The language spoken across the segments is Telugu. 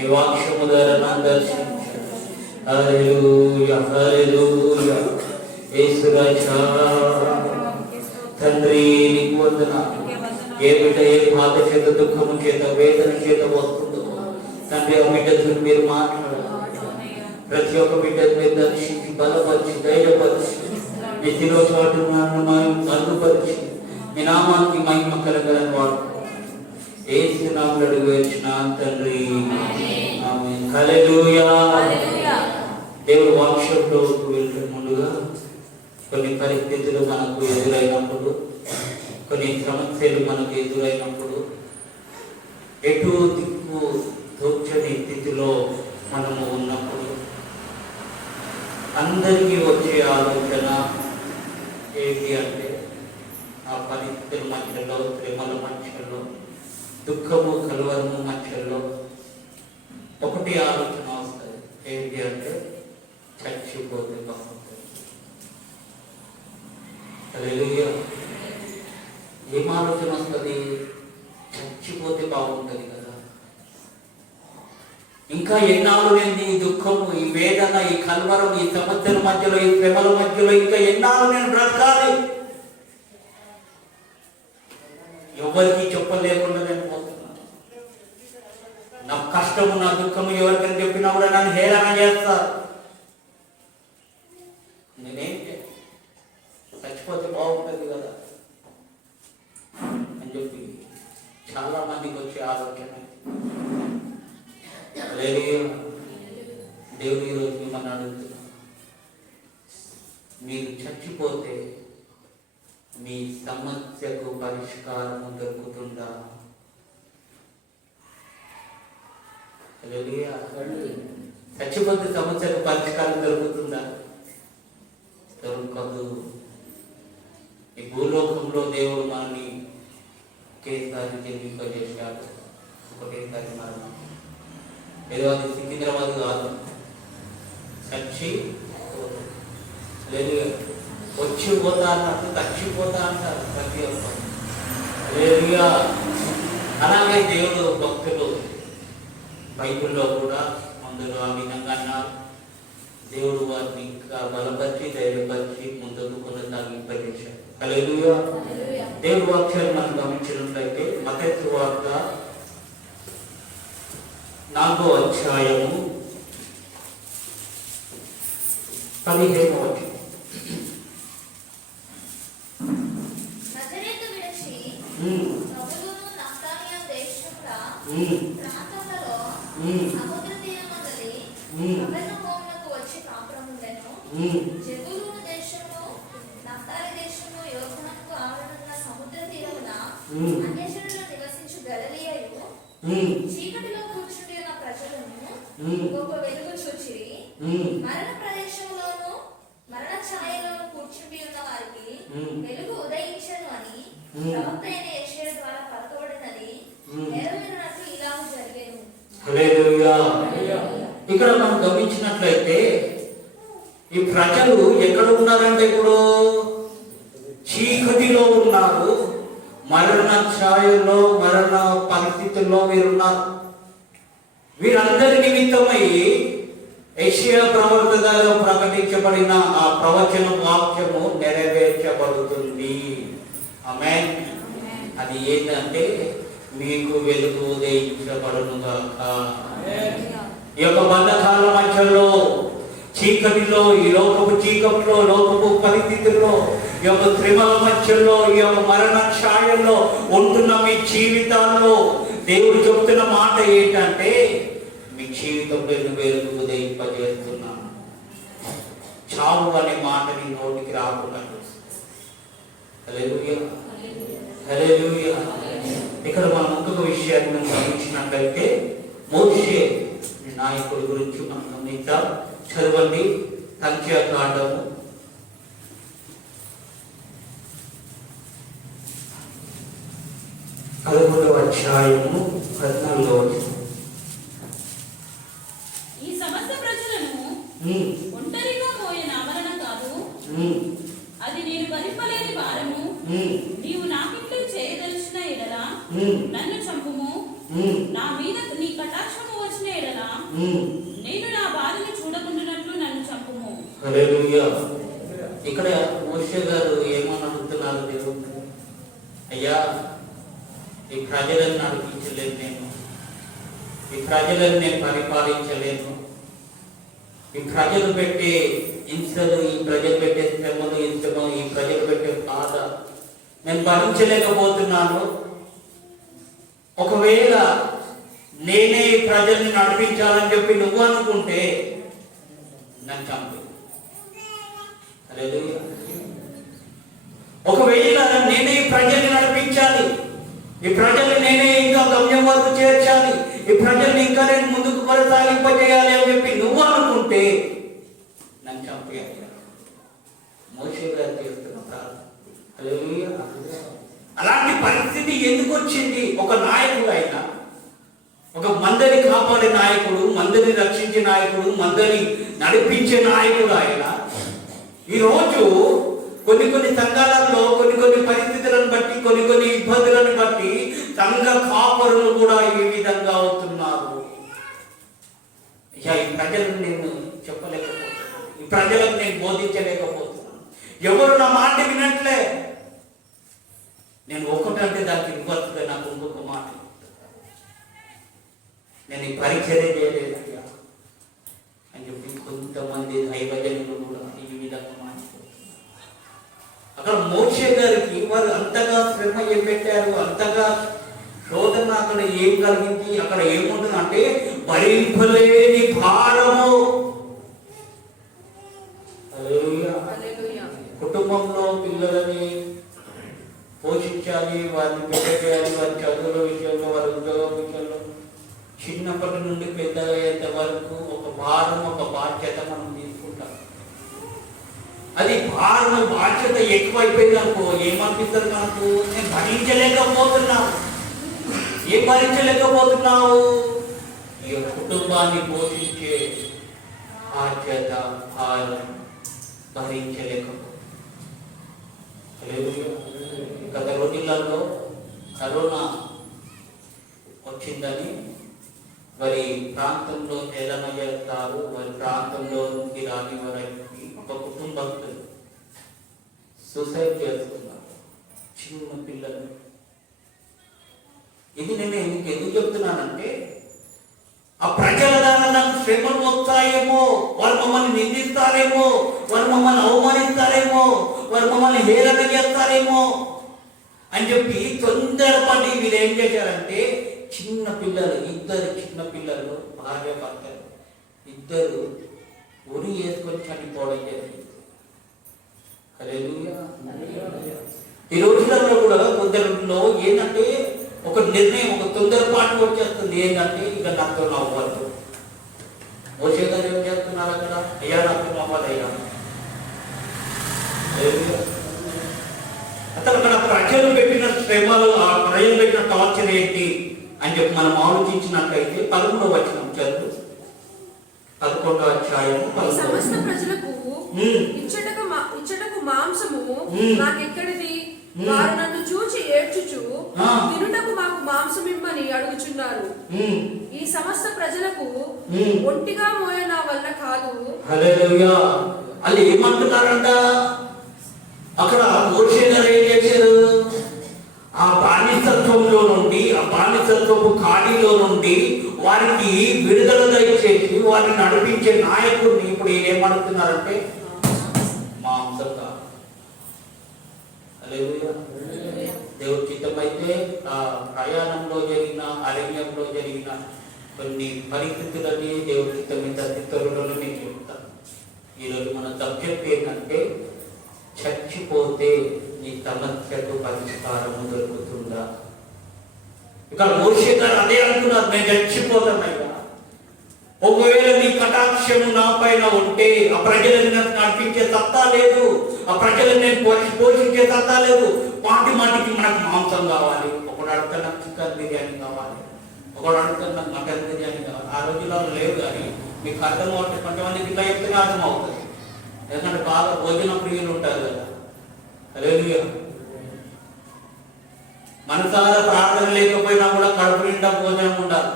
నీ వాక్యము ద్వారా నన్ను దర్శించు. హల్లెలూయా హల్లెలూయా. యేసు రాజా తండ్రి నీకు వందనాలు. ఏ బిడ్డ ఏ బాధ చేత దుఃఖము చేత వేదన చేత వస్తుందో తండ్రి ఆ బిడ్డతో మీరు మాట్లాడాలి. ప్రతి ఒక్క బిడ్డను మీరు దర్శించి బలపరిచి ధైర్యపరిచి నీ తిరోచాటు అడ్డుపరిచి మీ నామానికి మహిమ కలగలని వాడు యేసు నామములో అడిగి వేడుచున్నాను తండ్రి. ఆమేన్. హల్లెలూయా. దేవుడు వాక్యంలో వెళ్ళే ముందుగా కొన్ని పరిస్థితులు మనకు ఎదురైనప్పుడు, కొన్ని సమస్యలు మనకు ఎదురైనప్పుడు, ఎటు దిక్కు తోచని స్థితిలో మనము ఉన్నప్పుడు అందరికీ వచ్చే ఆలోచన ఏంటి అంటే, ఆ పరిస్థితుల మధ్యలో, శ్రమల మధ్యలో, దుఃఖము కలవరము మధ్యలో ఒకటి ఆలోచన వస్తుంది. ఏంటి అంటే చచ్చిపోతే బాగుంటుంది. హల్లెలూయా. ఏం ఆలోచన వస్తుంది? చచ్చిపోతే బాగుంటుంది కదా. ఇంకా ఎన్నాళ్ళు నేను ఈ దుఃఖము, ఈ వేదన, ఈ కల్వరం, ఈ సమస్యల మధ్యలో, ఈ శ్రమల మధ్యలో ఇంకా ఎన్నాళ్ళు నేను బ్రతకాలి? ఎవరికి చెప్పలేకుండా నేను పోతున్నాను. నా కష్టము, నా దుఃఖము ఎవరికైనా చెప్పినా కూడా నన్ను హేళన చేస్తారు. నేనేంటి చచ్చిపోతే బాగుంటుంది కదా అని చెప్పి చాలా మందికి వచ్చే ఆలోచన. దేవుని ఈరోజు మిమ్మల్ని అడుగుతున్నా, మీరు చచ్చిపోతే మీ సమస్యకు పరిష్కారం దొరుకుతుందా? చచ్చిపోతే సమస్యకు పరిష్కారం దొరుకుతుందా? దొరకదు. ఈ భూలోకంలో దేవుడు మనల్ని ఒకేసారి జన్మింపజేశాడు. ఒకటేసారి మరణం. ఏదో అది సికింద్రాబాద్ కాదు. చచ్చి లేదు, వచ్చి పోతా అన్నట్టు చచ్చిపోతా అంటారు ప్రతి ఒక్కరు. లేదుగా అలాగే దేవుడు భక్తులు బైబిల్లో కూడా అందరూ ఆ విధంగా అన్నారు. దేవుడు వారిని ఇంకా బలపరిచి ధైర్యపరిచి ముందుకు కొనసాగింపజేశాడు. హల్లెలూయా. దేవుడు వాక్యాన్ని మనం గమనించినట్లయితే మత్తయి సువార్త 4వ అధ్యాయము 15వ వచనం. చీకటిలో కూర్చుండి ఉన్న ప్రజలను గొప్ప వెలుగు చూచిరి. మరణ ప్రదేశంలోను మరణ ఛాయలోను కూర్చుండి ఉన్న వారికి వెలుగు ఉదయించను అని ప్రవక్త అయిన యెషయా ద్వారా పలకబడినది నెరవేరినట్లు ఇలాగ జరిగేను. హల్లెలూయా. ఇక్కడ మనం గమనించినట్లయితే ఈ ప్రజలు ఎక్కడ ఉన్నారంటే ఇప్పుడు చీకటిలో ఉన్నారు, మరణ ఛాయలో, మరణ పరిస్థితుల్లో వీరున్నారు. వీరందరి నిమిత్తమై యెషయా ప్రవక్త ద్వారా ప్రకటించబడిన ఆ ప్రవచన వాక్యము నెరవేర్చబడుతుంది. ఆమేన్. అది ఏంటంటే మీకు వెలుగు ఉదయించబడును గాక. ఈ యొక్క బంధకాల మధ్యలో, చీకటిలో, ఈ లోకపు చీకటిలో, లోకపు పరిస్థితుల్లో, ఈ యొక్క శ్రమల మధ్యలో, ఈ యొక్క మరణ ఛాయల్లో ఉంటున్న మీ జీవితాల్లో దేవుడు చెబుతున్న మాట ఏంటంటే మీ జీవితంలో వెలుగు ఉదయింపజేస్తున్నాను. చావు అనే మాట నీ నోటికి రాకుండా. హల్లెలూయా హల్లెలూయా. ఇక్కడ మనం ఇంకొక విషయాన్ని మనం గమనించినట్లయితే మోషే నాయకుడి గురించి మనం గమనించాం. చదవండి సంఖ్యాకాండము 11వ అధ్యాయము 14వ వచనం. ఈ సమస్త ప్రజలను ఒంటరిగా మోయన ఆవరణ కాదు, అది నేను భరింపలేని భారము. నీవు నాకిట్లు చేయదలిచిన ఎడల నన్ను చంపుము, నా మీద మీద నీ కటాక్షము వచ్చిన ఎడల నేను నా బాధని చూడకుండానట్లు నన్ను చంపుము. హల్లెలూయా. ఇక్కడ మోషే గారు ఏమని అడుగుతున్నారు దేవుడు? అయ్యా, ఈ ప్రజలను నడిపించలేను నేను, ఈ ప్రజలను నేను పరిపాలించలేను, ఈ ప్రజలు పెట్టే హింసలు, ఈ ప్రజలు పెట్టే శ్రమలు, హింసలు, ఈ ప్రజలు పెట్టే బాధ నేను భరించలేకపోతున్నాను. ఒకవేళ నేనే ఈ ప్రజల్ని నడిపించాలని చెప్పి నువ్వు అనుకుంటే నన్ను చంపే. ఒకవేళ నేనే ఈ ప్రజల్ని నడిపించాలి, ఈ ప్రజల్ని నేనే ఇంకా గమ్యం వరకు చేర్చాలి, ఈ ప్రజల్ని ఇంకా నేను ముందుకు కొనసాగింపజేయాలి అని చెప్పి నువ్వు అనుకుంటే నన్ను చంపేయాలి. మోషే గారు చేస్తున్న ప్రార్థన. హల్లెలూయా. అలాంటి పరిస్థితి ఎందుకు వచ్చింది? ఒక నాయకుడు ఆయన, ఒక మందని కాపాడే నాయకుడు, మందని రక్షించే నాయకుడు, మందని నడిపించే నాయకుడు ఆయన. ఈరోజు కొన్ని సంఘాలలో కొన్ని పరిస్థితులను బట్టి, కొన్ని ఇబ్బందులను బట్టి సంఘ కాపరులు కూడా ఈ విధంగా అవుతున్నారు. ఇక ఈ ప్రజలను నేను చెప్పలేకపోతున్నాను, ఈ ప్రజలకు నేను బోధించలేకపోతున్నాను, ఎవరు నా మాట వినట్లే. నేను ఒకటంటే దానికి రివర్స్గా నాకు ఇంకొక మాట, నేను ఈ పరిచర్య చేయలేదయ్యా అని చెప్పి కొంతమంది దైవజనులు కూడా ఈ విధంగా మాట్లాడుతున్నారు. అక్కడ మోషే గారికి వారు అంతగా శ్రమ ఏం పెట్టారు, అంతగా శోధన అక్కడ ఏం కలిగింది, అక్కడ ఏముంటుంది అంటే భరింపలేని భారము. కుటుంబంలో పిల్లలని పోషించాలి, వారిని పెద్ద చేయాలి, వారి చదువుల విషయంలో, వారి ఉద్యోగం విషయంలో, చిన్నప్పటి నుండి పెద్ద అయ్యేంత వరకు ఒక భారం, ఒక బాధ్యత మనం తీసుకుంటాం. అది భారం, బాధ్యత ఎక్కువైపోయింది అనుకో, ఏమనిపిస్తుంది నాకు? నేను భరించలేకపోతున్నావు. ఏం భరించలేకపోతున్నావు? ఈ కుటుంబాన్ని పోషించే బాధ్యత, భారం భరించలేకపోతున్నావు. గత రోజులలో కరోనా వచ్చిందని వారి ప్రాంతంలో హేళన చేస్తారు, వారి ప్రాంతంలోకి రాని వారికి ఒక కుటుంబస్తులు సూసైడ్ చేస్తున్నారు, చిన్న పిల్లలు. ఇది నేను ఎందుకు చెప్తున్నానంటే, ఆ ప్రజల ద్వారా నాకు శ్రమలు వస్తాయేమో, వారు మమ్మల్ని నిందిస్తారేమో, వారు మమ్మల్ని అవమానిస్తారేమో, వారు మమ్మల్ని హేళన చేస్తారేమో అని చెప్పి తొందరపడి వీళ్ళు ఏం చేశారంటే, చిన్న పిల్లలు, ఇద్దరు చిన్న పిల్లలు, భార్య భర్తలు ఇద్దరు ఉరి వేసుకొని చనిపోవడం జరిగింది. హల్లెలూయా. ఈ రోజులలో కూడా కొందరిలో ఏంటంటే ఒక నిర్ణయం, ఒక తొందరపాటు వచ్చేస్తుంది. ఏంటంటే ఇక నాతో నవ్వద్దు. మోషే గారు ఏం చేస్తున్నారు అక్కడ? అయ్యా నాతో నవ్వాలయ్యా. అసలు అక్కడ ప్రజలు పెట్టిన శ్రమలు, ఆ ప్రజలు పెట్టిన టార్చర్ ఏంటి అని చెప్పి మనం ఆలోచించినట్లయితే 13వ వచనం చదువు. 11వ అధ్యాయం. సమస్త ప్రజలకు ఇచ్చటకు మాంసము నాకెక్కడిది? వారు నన్ను చూచి ఏడ్చుచు తినుటకు మాకు మాంసం ఇమ్మని అడుగుచున్నారు. ఈ సమస్త ప్రజలకు ఒంటిగా మోయ నా వల్ల కాదు. హల్లెలూయా. అది ఏమంటున్నారంట అక్కడ? మోషే గారు ఏం చేశారు? ఆ బానిసత్వంలో నుండి, ఆ బానిసత్వపు ఖాళీలో నుండి వారికి విడుదల దయచేసి వారిని నడిపించే నాయకుడిని ఇప్పుడు ఏమడుగుతున్నారంటే మాంసంగా. హల్లెలూయా. దేవుడి చిత్తమైతే ఆ ప్రయాణంలో జరిగిన, అరణ్యంలో జరిగిన కొన్ని పరిస్థితులని దేవుడి చిత్తమైన చిత్తరులను నేను చెప్తాను. ఈరోజు మన సబ్జెక్ట్ ఏంటంటే, చచ్చిపోతే నీ సమస్యకు పరిష్కారము దొరుకుతుందా? ఇక్కడ మోషే గారు అదే అంటున్నారు, నేను చచ్చిపోతానయ్యా. ఒకవేళ నీ కటాక్షము నా పైన ఉంటే ఆ ప్రజలను నడిపించే సత్తా లేదు, ఆ ప్రజలను నేను పోషించే సత్తా లేదు. మాటి మాటికి మనకు మాంసం కావాలి, ఒకడు అడుగుతా నాకు చికెన్ బిర్యానీ కావాలి, ఒకడు అడుగుతా నాకు మటన్ బిర్యానీ కావాలి. ఆ రోజులలో లేవు, కానీ మీకు అర్థం అవుతుంది. కొంతమందికి ఇట్లా చెప్తేనే అర్థం అవుతుంది, ఎందుకంటే బాగా భోజన ప్రియులు ఉంటారు కదా. హల్లెలూయా. మనసారా ప్రార్థన లేకపోయినా కూడా కడుపు నిండా భోజనం ఉండాలి.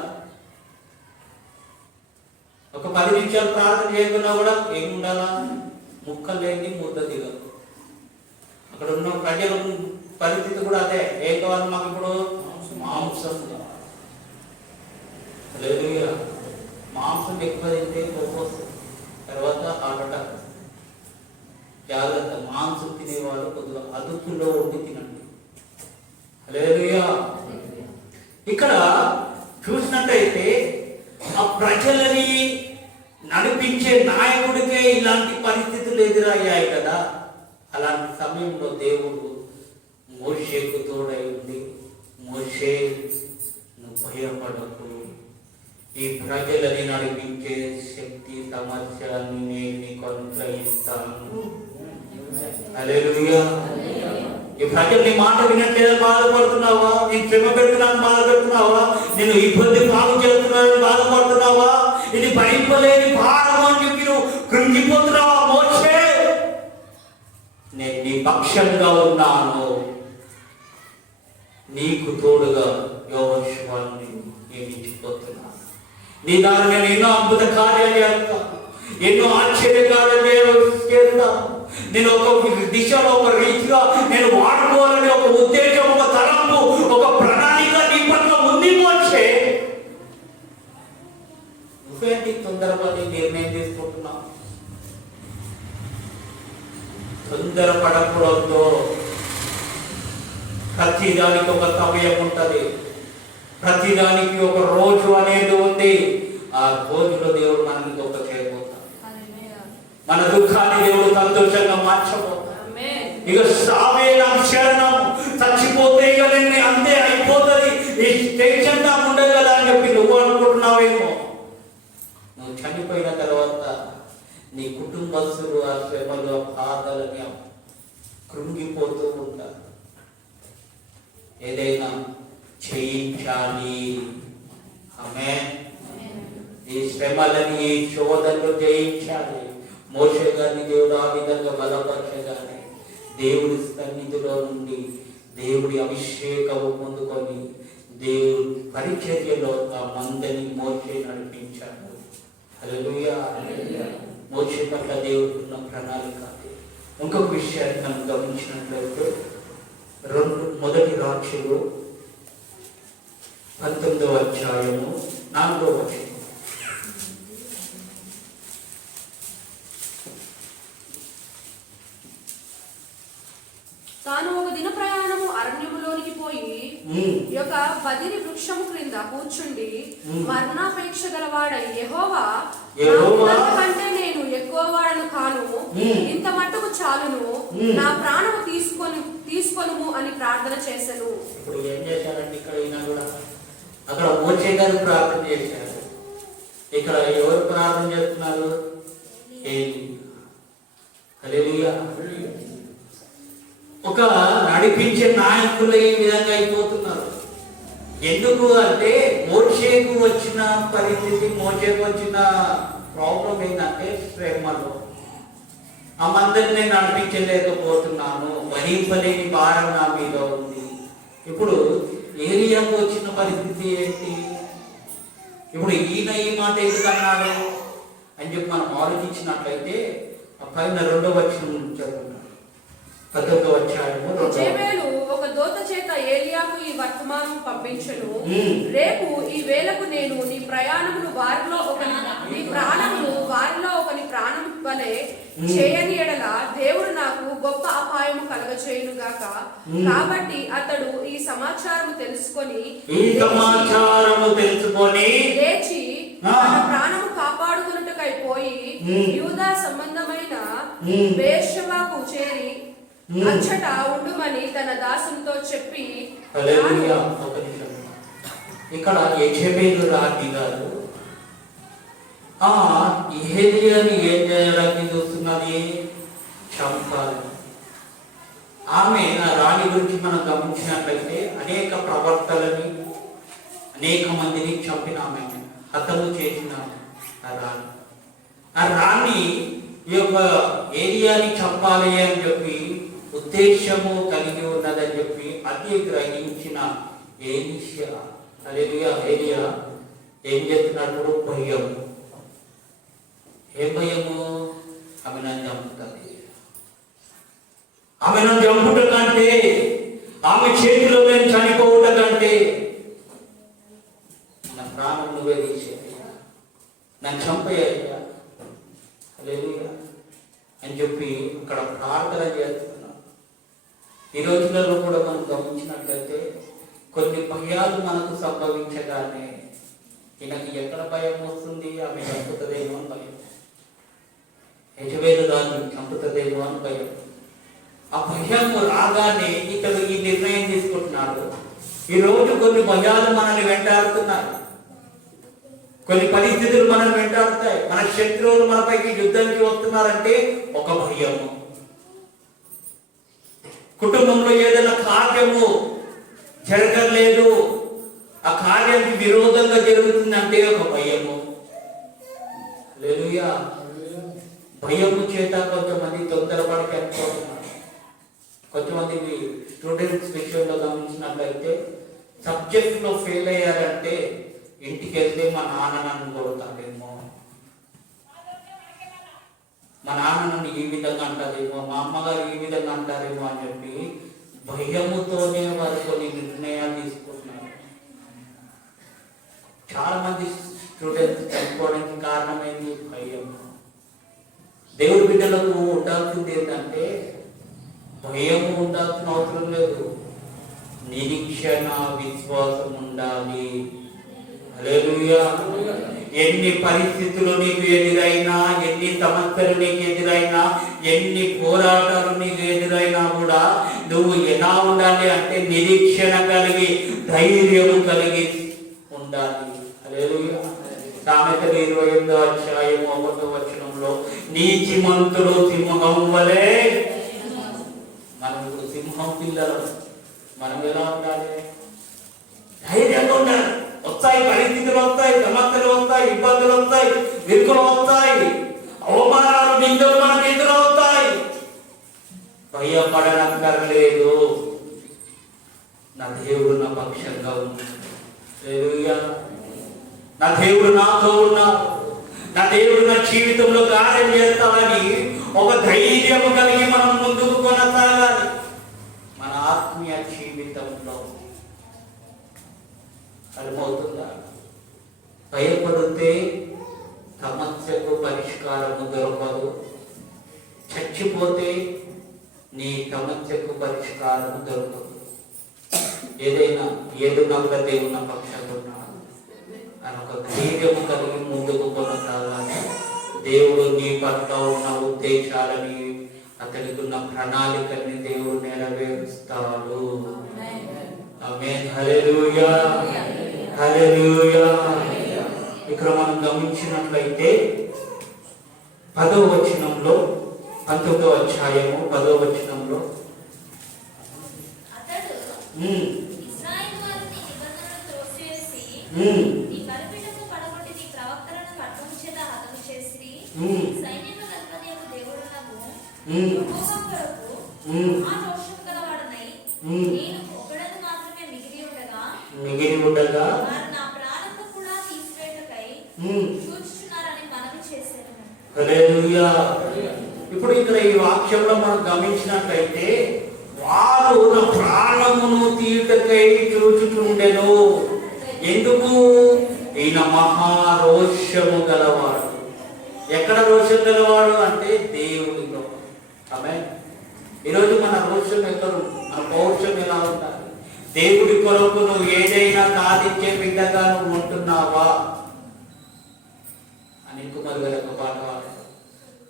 10 నిమిషాలు ప్రార్థన చేయకున్నా కూడా ఏమి ఉండాలా? ముక్కలు లేని ముద్ద దిగదు. అక్కడ ఉన్న ప్రజల పరిస్థితి కూడా అదే. ఏం కావాలి మాకు ఇప్పుడు? మాంసం. లేదు, మాంసం ఎక్కువ తింటే కోపం వస్తుంది, తర్వాత హార్ట్ అటాక్. జాగ్రత్త, మాంసం తినేవాళ్ళు కొద్దిగా అదుపులో ఉండి తినండి. హల్లెలూయా. ఇక్కడ చూసినట్టయితే ఆ ప్రజలని నడిపించే నాయకుడికే ఇలాంటి పరిస్థితులు ఎదురయ్యాయి కదా. అలాంటి సమయంలో దేవుడు మోషేకు తోడై ఉండి, మోషే నువ్వు భయపడకు, ఈ ప్రజలని నడిపించే శక్తి సామర్థ్యాన్ని నేను నీకు అనుగ్రహిస్తాను. హల్లెలూయా. ఈ ప్రజలు నీ మాట వినట్లేదని బాధపడుతున్నావా? నేను శ్రమ పెడుతున్నాను బాధపడుతున్నావా? నేను ఇబ్బంది పాలు చేస్తున్నానని బాధపడుతున్నావా? ఇది భరింపలేని భారం అని చెప్పి నువ్వు కృంగిపోతున్నావా? మోషే, నేను నీ పక్షంగా ఉన్నాను, నీకు తోడుగా యెహోవాని నియమించిపోతున్నాను. నీ ద్వారా నేను ఎన్నో అద్భుత కార్యాలు చేస్తాను, ఎన్నో ఆశ్చర్య కార్యాలు చేస్తాను. నేను ఒక దిశలో, ఒక రీతిగా నేను వాడుకోవాలని ఒక ఉద్దేశం, ఒక తలంపు, ఒక ప్రణాళిక నీ పట్ల ఉంది మోషే. నువ్వేంటి తొందరపడి నిర్ణయం తీసుకుంటున్నావు? తొందరపడకూడదు. ప్రతిదానికి ఒక సమయం ఉంటుంది, ప్రతిదానికి ఒక రోజు అనేది ఉంది. ఆ రోజులో దేవుడు మనకి ఒక చేయబోతాడు. మన దుఃఖాన్ని దేవుడు సంతోషంగా మార్చబోతాడు. ఇక సావే నా శరణం, చచ్చిపోతే ఇక నేను అంతే అయిపోతుంది, ఈ టెన్షన్ గా ఉండగల అని చెప్పి నువ్వు అనుకుంటున్నావేమో. నువ్వు చనిపోయిన తర్వాత నీ కుటుంబస్తులు ఆ శ్రమలు, బాధలని కృంగిపోతూ ఉంటారు. ఏదైనా చేయించాలి. ఆమేన్. ఈ శ్రమలని, ఈ శోధనలు జయించాలి. మోషే గారిని దేవుడు ఆ విధంగా బలపరచగానే దేవుడి సన్నిధిలో నుండి దేవుడి అభిషేకము పొందుకొని దేవుడి పరిచర్యలో ఆ మందని మోషే నడిపించాడు. హల్లెలూయా. మోషే పట్ల దేవుడు ఉన్న ప్రణాళిక. ఇంకొక విషయాన్ని మనం గమనించినట్లయితే మొదటి రాజులు 19వ అధ్యాయము 4వ వచనం. తాను ఒక దిన ప్రయాణము అరణ్యములోనికి పోయి యొక్క బదిరి వృక్షము క్రింద కూర్చుండి మరణాపేక్ష గలవాడై యెహోవా కంటే నేను ఎక్కువ వాడను కాను, ఇంత మట్టుకు చాలును, నా ప్రాణము తీసుకొనుము అని ప్రార్థన చేశాను. ఇప్పుడు ఏం చేశారండి? ఇక్కడ ఈయన కూడా అక్కడ మోషే గారు ప్రార్థన చేశారు, ఇక్కడ ఎవరు ప్రార్థన చేస్తున్నారు? హల్లెలూయా. ఒక నడిపించే నాయకులు ఈ విధంగా అయిపోతున్నారు. ఎందుకు అంటే మోషేకు వచ్చిన పరిస్థితి, మోషేకు వచ్చిన ప్రాబ్లం ఏంటంటే శ్రమలో ఆ మందిని నేను నడిపించలేకపోతున్నాను, భరింపలేని భారం నా మీద ఉంది. ఇప్పుడు ఏలియాకు వచ్చిన పరిస్థితి ఏంటి? ఇప్పుడు ఈయన ఈ మాట ఎందుకు అన్నాడు అని చెప్పి మనం ఆలోచించినట్లయితే ఆ పైన 2వ వచనం చదువుతున్నాడు. 19వ అధ్యాయము 2వ. ఒక దూత చేత ఏలియాకు ఈ వర్తమానం పంపించెను, రేపు ఈ వేళకు నేను నీ ప్రాణమును వారిలో ఒకని ప్రాణం వలె చేయని ఎడల దేవుడు నాకు గొప్ప అపాయము కలగచేయును గాక. కాబట్టి అతడు ఈ సమాచారము తెలుసుకొని లేచి తన ప్రాణము కాపాడుకొనుటకై పోయి యూదా సంబంధమైన బేర్షెబాకు చేరి అచ్చట ఉండుమని తన దాసునితో చెప్పి. ఇక్కడ యెజెబెలు రాణి గారు ఏలియాని ఏం చేయడానికి చూస్తున్నది? చంపాలి. ఆమె ఆ రాణి గురించి మనం గమనించినట్లయితే అనేక ప్రవర్తలని, అనేక మందిని చంపిన ఆమె, హతము చేసిన ఆ రాణి ఈ యొక్క ఏలియాని చంపాలి అని చెప్పి ఉద్దేశము కలిగి ఉన్నదని చెప్పి అది గ్రహించిన ఏలియా ఏం చెప్తున్నప్పుడు భయం. ఏ భయము? ఆమె నన్ను చంపుతుంది. ఆమె నన్ను చంపుట కంటే, ఆమె చేతిలో నేను చనిపోవుట కంటే నా ప్రాణం నువ్వే తీసేయ్యా, నన్ను చంపేయ్యా హల్లెలూయా అని చెప్పి అక్కడ ప్రార్థన చేస్తున్నాం. ఈ రోజులలో కూడా మనం గమనించినట్లయితే కొన్ని భయాలు మనకు సంభవించగానే ఈయనకి ఎక్కడ భయం వస్తుంది? ఆమె చంపుతుందేమో అని భయం, యజబేలు దాన్ని చంపుతుందేమో అని భయం. ఆ భయం రాగానే ఇతడు ఈ నిర్ణయం తీసుకుంటున్నాడు. ఈ రోజు కొన్ని భయాలు మనల్ని వెంటాడుతున్నాయి, కొన్ని పరిస్థితులు మనల్ని వెంటాడుతాయి. మన శత్రువులు మనపైకి యుద్ధానికి వస్తున్నారంటే ఒక భయము. కుటుంబంలో ఏదైనా కార్యము జరగలేదు, ఆ కార్యానికి విరోధంగా జరుగుతుందంటే ఒక భయము. హల్లెలూయా. భయము చేత కొంతమంది తొందరపడి చనిపోతున్నారు. కొంతమంది స్టూడెంట్స్ విషయంలో గమనించినట్లయితే సబ్జెక్ట్ లో ఫెయిల్ అయ్యారంటే ఇంటికి వెళ్తే మా నాన్న నన్ను కొడతాడేమో, మా నాన్న నన్ను ఈ విధంగా అంటారేమో, మా అమ్మగారు ఈ విధంగా అంటారేమో అని చెప్పి భయముతోనే వారు కొన్ని నిర్ణయాలు తీసుకుంటున్నారు. చాలా మంది స్టూడెంట్స్ చనిపోవడానికి కారణమైంది భయం. దేవుడి బిడ్డలకు ఉండాల్సింది ఏంటంటే భయము ఉండాల్సిన అవసరం లేదు, నిరీక్షణ విశ్వాసం ఉండాలి. హల్లెలూయా. ఎన్ని పరిస్థితులు నీకు ఎదురైనా, ఎన్ని సమస్యలు నీకు ఎదురైనా, ఎన్ని పోరాటాలు నీకు ఎదురైనా కూడా నువ్వు ఎలా ఉండాలి అంటే నిరీక్షణ కలిగి, ధైర్యం కలిగి ఉండాలి. హల్లెలూయా. సామెతలు 28వ అధ్యాయం 1వ వచనంలో నీతిమంతుడు సింహం వలె. మనం ఇప్పుడు సింహం పిల్లలు, మనం ఎలా ఉండాలి? ధైర్యంగా ఉండాలి. వస్తాయి పరిస్థితులు, వస్తాయి సమస్యలు, వస్తాయి ఇబ్బందులు, వస్తాయి విరుకులు, వస్తాయి అవమానాలు, నిందలు మనకు ఎదురవుతాయి. భయపడనక్కర్లేదు, నా దేవుడు నా పక్షంగా ఉన్నాడు. హల్లెలూయా. నా దేవుడు నాతో ఉన్నాడు, నా దేవుడు నా జీవితంలో కార్యం చేస్తాడని ఒక ధైర్యం కలిగి మనం ముందుకు కొనసాగాలి. మన ఆత్మీయ జీవితంలో అర్థమవుతుందా? భయపడితే సమస్యకు పరిష్కారము దొరకదు, చచ్చిపోతే నీ సమస్యకు పరిష్కారము దొరకదు. ఏదైనా ఏదున్నా దేవుని పక్షంగా ఉన్నాడు అని ఒక ధైర్యం కలిగి ముందుకు కొనసాగాలి. దేవుడు నీ పట్ల ఉన్న ఉద్దేశాలని, అతనికి ఉన్న ప్రణాళికల్ని దేవుడు నెరవేరుస్తాడు. ఆమేన్. హల్లెలూయా. హల్లెలూయా. ఇక్కడ మనం గమనించినట్లయితే 10వ వచనంలో, 19వ అధ్యాయము 10వ వచనంలో అతడు ఇశ్రాయేలు వారిని నిబంధనను త్రోసివేసి నీ బలిపీఠము పడగొట్టి నీ ప్రవక్తలను ఖడ్గము చేత హతము చేసిరి. సైన్యముల అధిపతియగు దేవుడనగు యెహోవా కొరకు ఆ రోషము గలవాడనై నేను ఒక్కడను మాత్రమే మిగిలి ఉండగా వారు నా ప్రాణము కూడా తీసివేయుటకై చూచుచున్నారని మనవి చేశాను. హల్లెలూయా. ఇప్పుడు ఇక్కడ ఈ వాక్యంలో మనం గమనించినట్లయితే వారు నా ప్రాణమును తీయుటకై చూచుచుండెను. ఎందుకు? ఈయన మహారోషము గలవాడు. ఎక్కడ రోషం గలవాడు అంటే దేవుడిలో. ఆమేన్. ఈరోజు మన రోషం ఎక్కడ, మన పౌరుషం ఎలా ఉండాలి? దేవుడి కొరకు నువ్వు ఏదైనా సాధించే బిడ్డగా నువ్వు ఉంటున్నావా అని కుమార్ గారు ఒక పాట వాడు.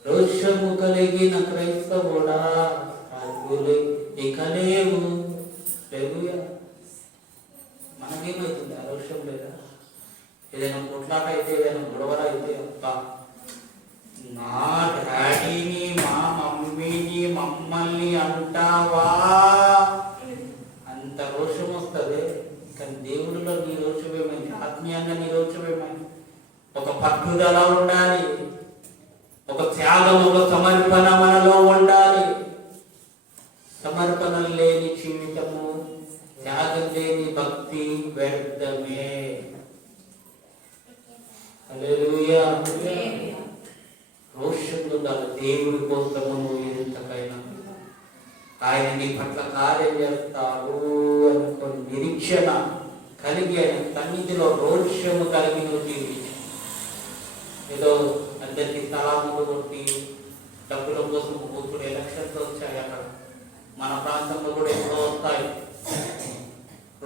రోషము కలిగిన క్రైస్తవుడా ఇక లేవు. హల్లెలూయా. మనకేమవుతుంది? రోషం లేదా? ఏదైనా కొట్లాట అయితే, ఏదైనా గొడవలు అయితే, అబ్బా నా డాడీని, మా మమ్మీని, మమ్మల్ని అంటావా అంత రోషం వస్తుంది. కానీ దేవుడిలో నీ రోషం ఏమైంది? ఆత్మీయంగా నీ రోషం ఏమైంది? ఒక పట్టుదల ఉండాలి, ఒక త్యాగం, ఒక సమర్పణ మనలో ఉండాలి. సమర్పణ లేని జీవితము, త్యాగం లేని భక్తి వ్యర్థమే. హల్లెలూయా. దేవుడి కోసము నువ్వు ఎంతకైనా ఆయన నీ పట్ల కార్యం చేస్తాడు అనుకుని నిరీక్షణ కలిగి ఆయన సన్నిధిలో రోషము కలిగి నువ్వు జీవించు. ఏదో అందరికీ స్థలాములు కొట్టి డబ్బుల కోసం కూతురు ఎలక్షన్స్ వచ్చాయి, అక్కడ మన ప్రాంతంలో కూడా ఎన్నో వస్తాయి.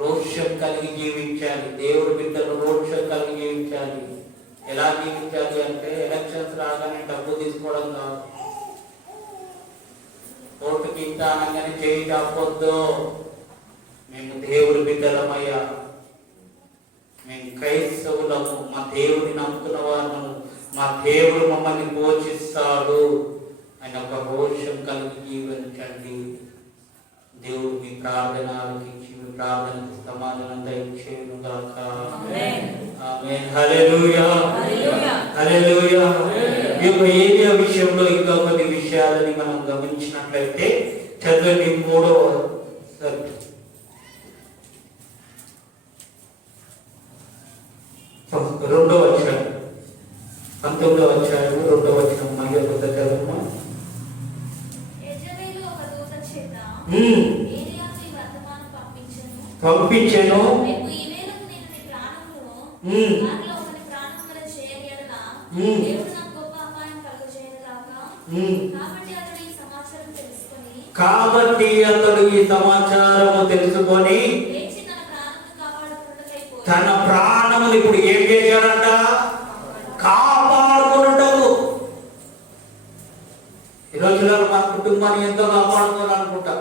రోషం కలిగి జీవించాలి, దేవుడి బిడ్డలు రోషం కలిగి జీవించాలి. ఎలా జీవించాలి అంటే ఎలక్షన్స్ రాగానే డబ్బు తీసుకోవడం కాదు, ఓటుకి ఇంత అనగానే చేయి చాపొద్దు. మేము దేవుడి బిడ్డలమయ్యా, మేము క్రైస్తవులము, మా దేవుడిని నమ్ముకున్న వాళ్ళము, మా దేవుడు మమ్మల్ని పోషిస్తాడు అని ఒక రోషం కలిగి జీవించండి. దేవుడు మీ ప్రార్థన ఆలకించి మీ ప్రార్థనకు సమాధానం దయచేయును గాక. ఆమేన్. హల్లెలూయా, హల్లెలూయా. ఈ యొక్క ఏరియా విషయంలో ఇంకా కొన్ని విషయాలని మనం గమనించినట్లయితే చదవండి 3వ అధ్యాయం 19వ అధ్యాయం 2వ వచనం మళ్ళీ చదవమ్మా. యెజబెలు ఒక దూత చేత ఏలీయాకు ఈ వర్తమానం పంపించెను. రేపు ఈ వేళకు నేను నీ ప్రాణమును వారిలో ఒకని ప్రాణం వలె చేయని యెడల దేవుడు నాకు గొప్ప అపాయం కలుగజేయునుగాక. కాబట్టి అతడు ఈ సమాచారము తెలుసుకొని లేచి తన ప్రాణమును ఇప్పుడు ఏం చేశాడంట? కాపాడుకున్నట్టు. ఈరోజు మన కుటుంబాన్ని ఎంతో కాపాడుకోవాలనుకుంటాం,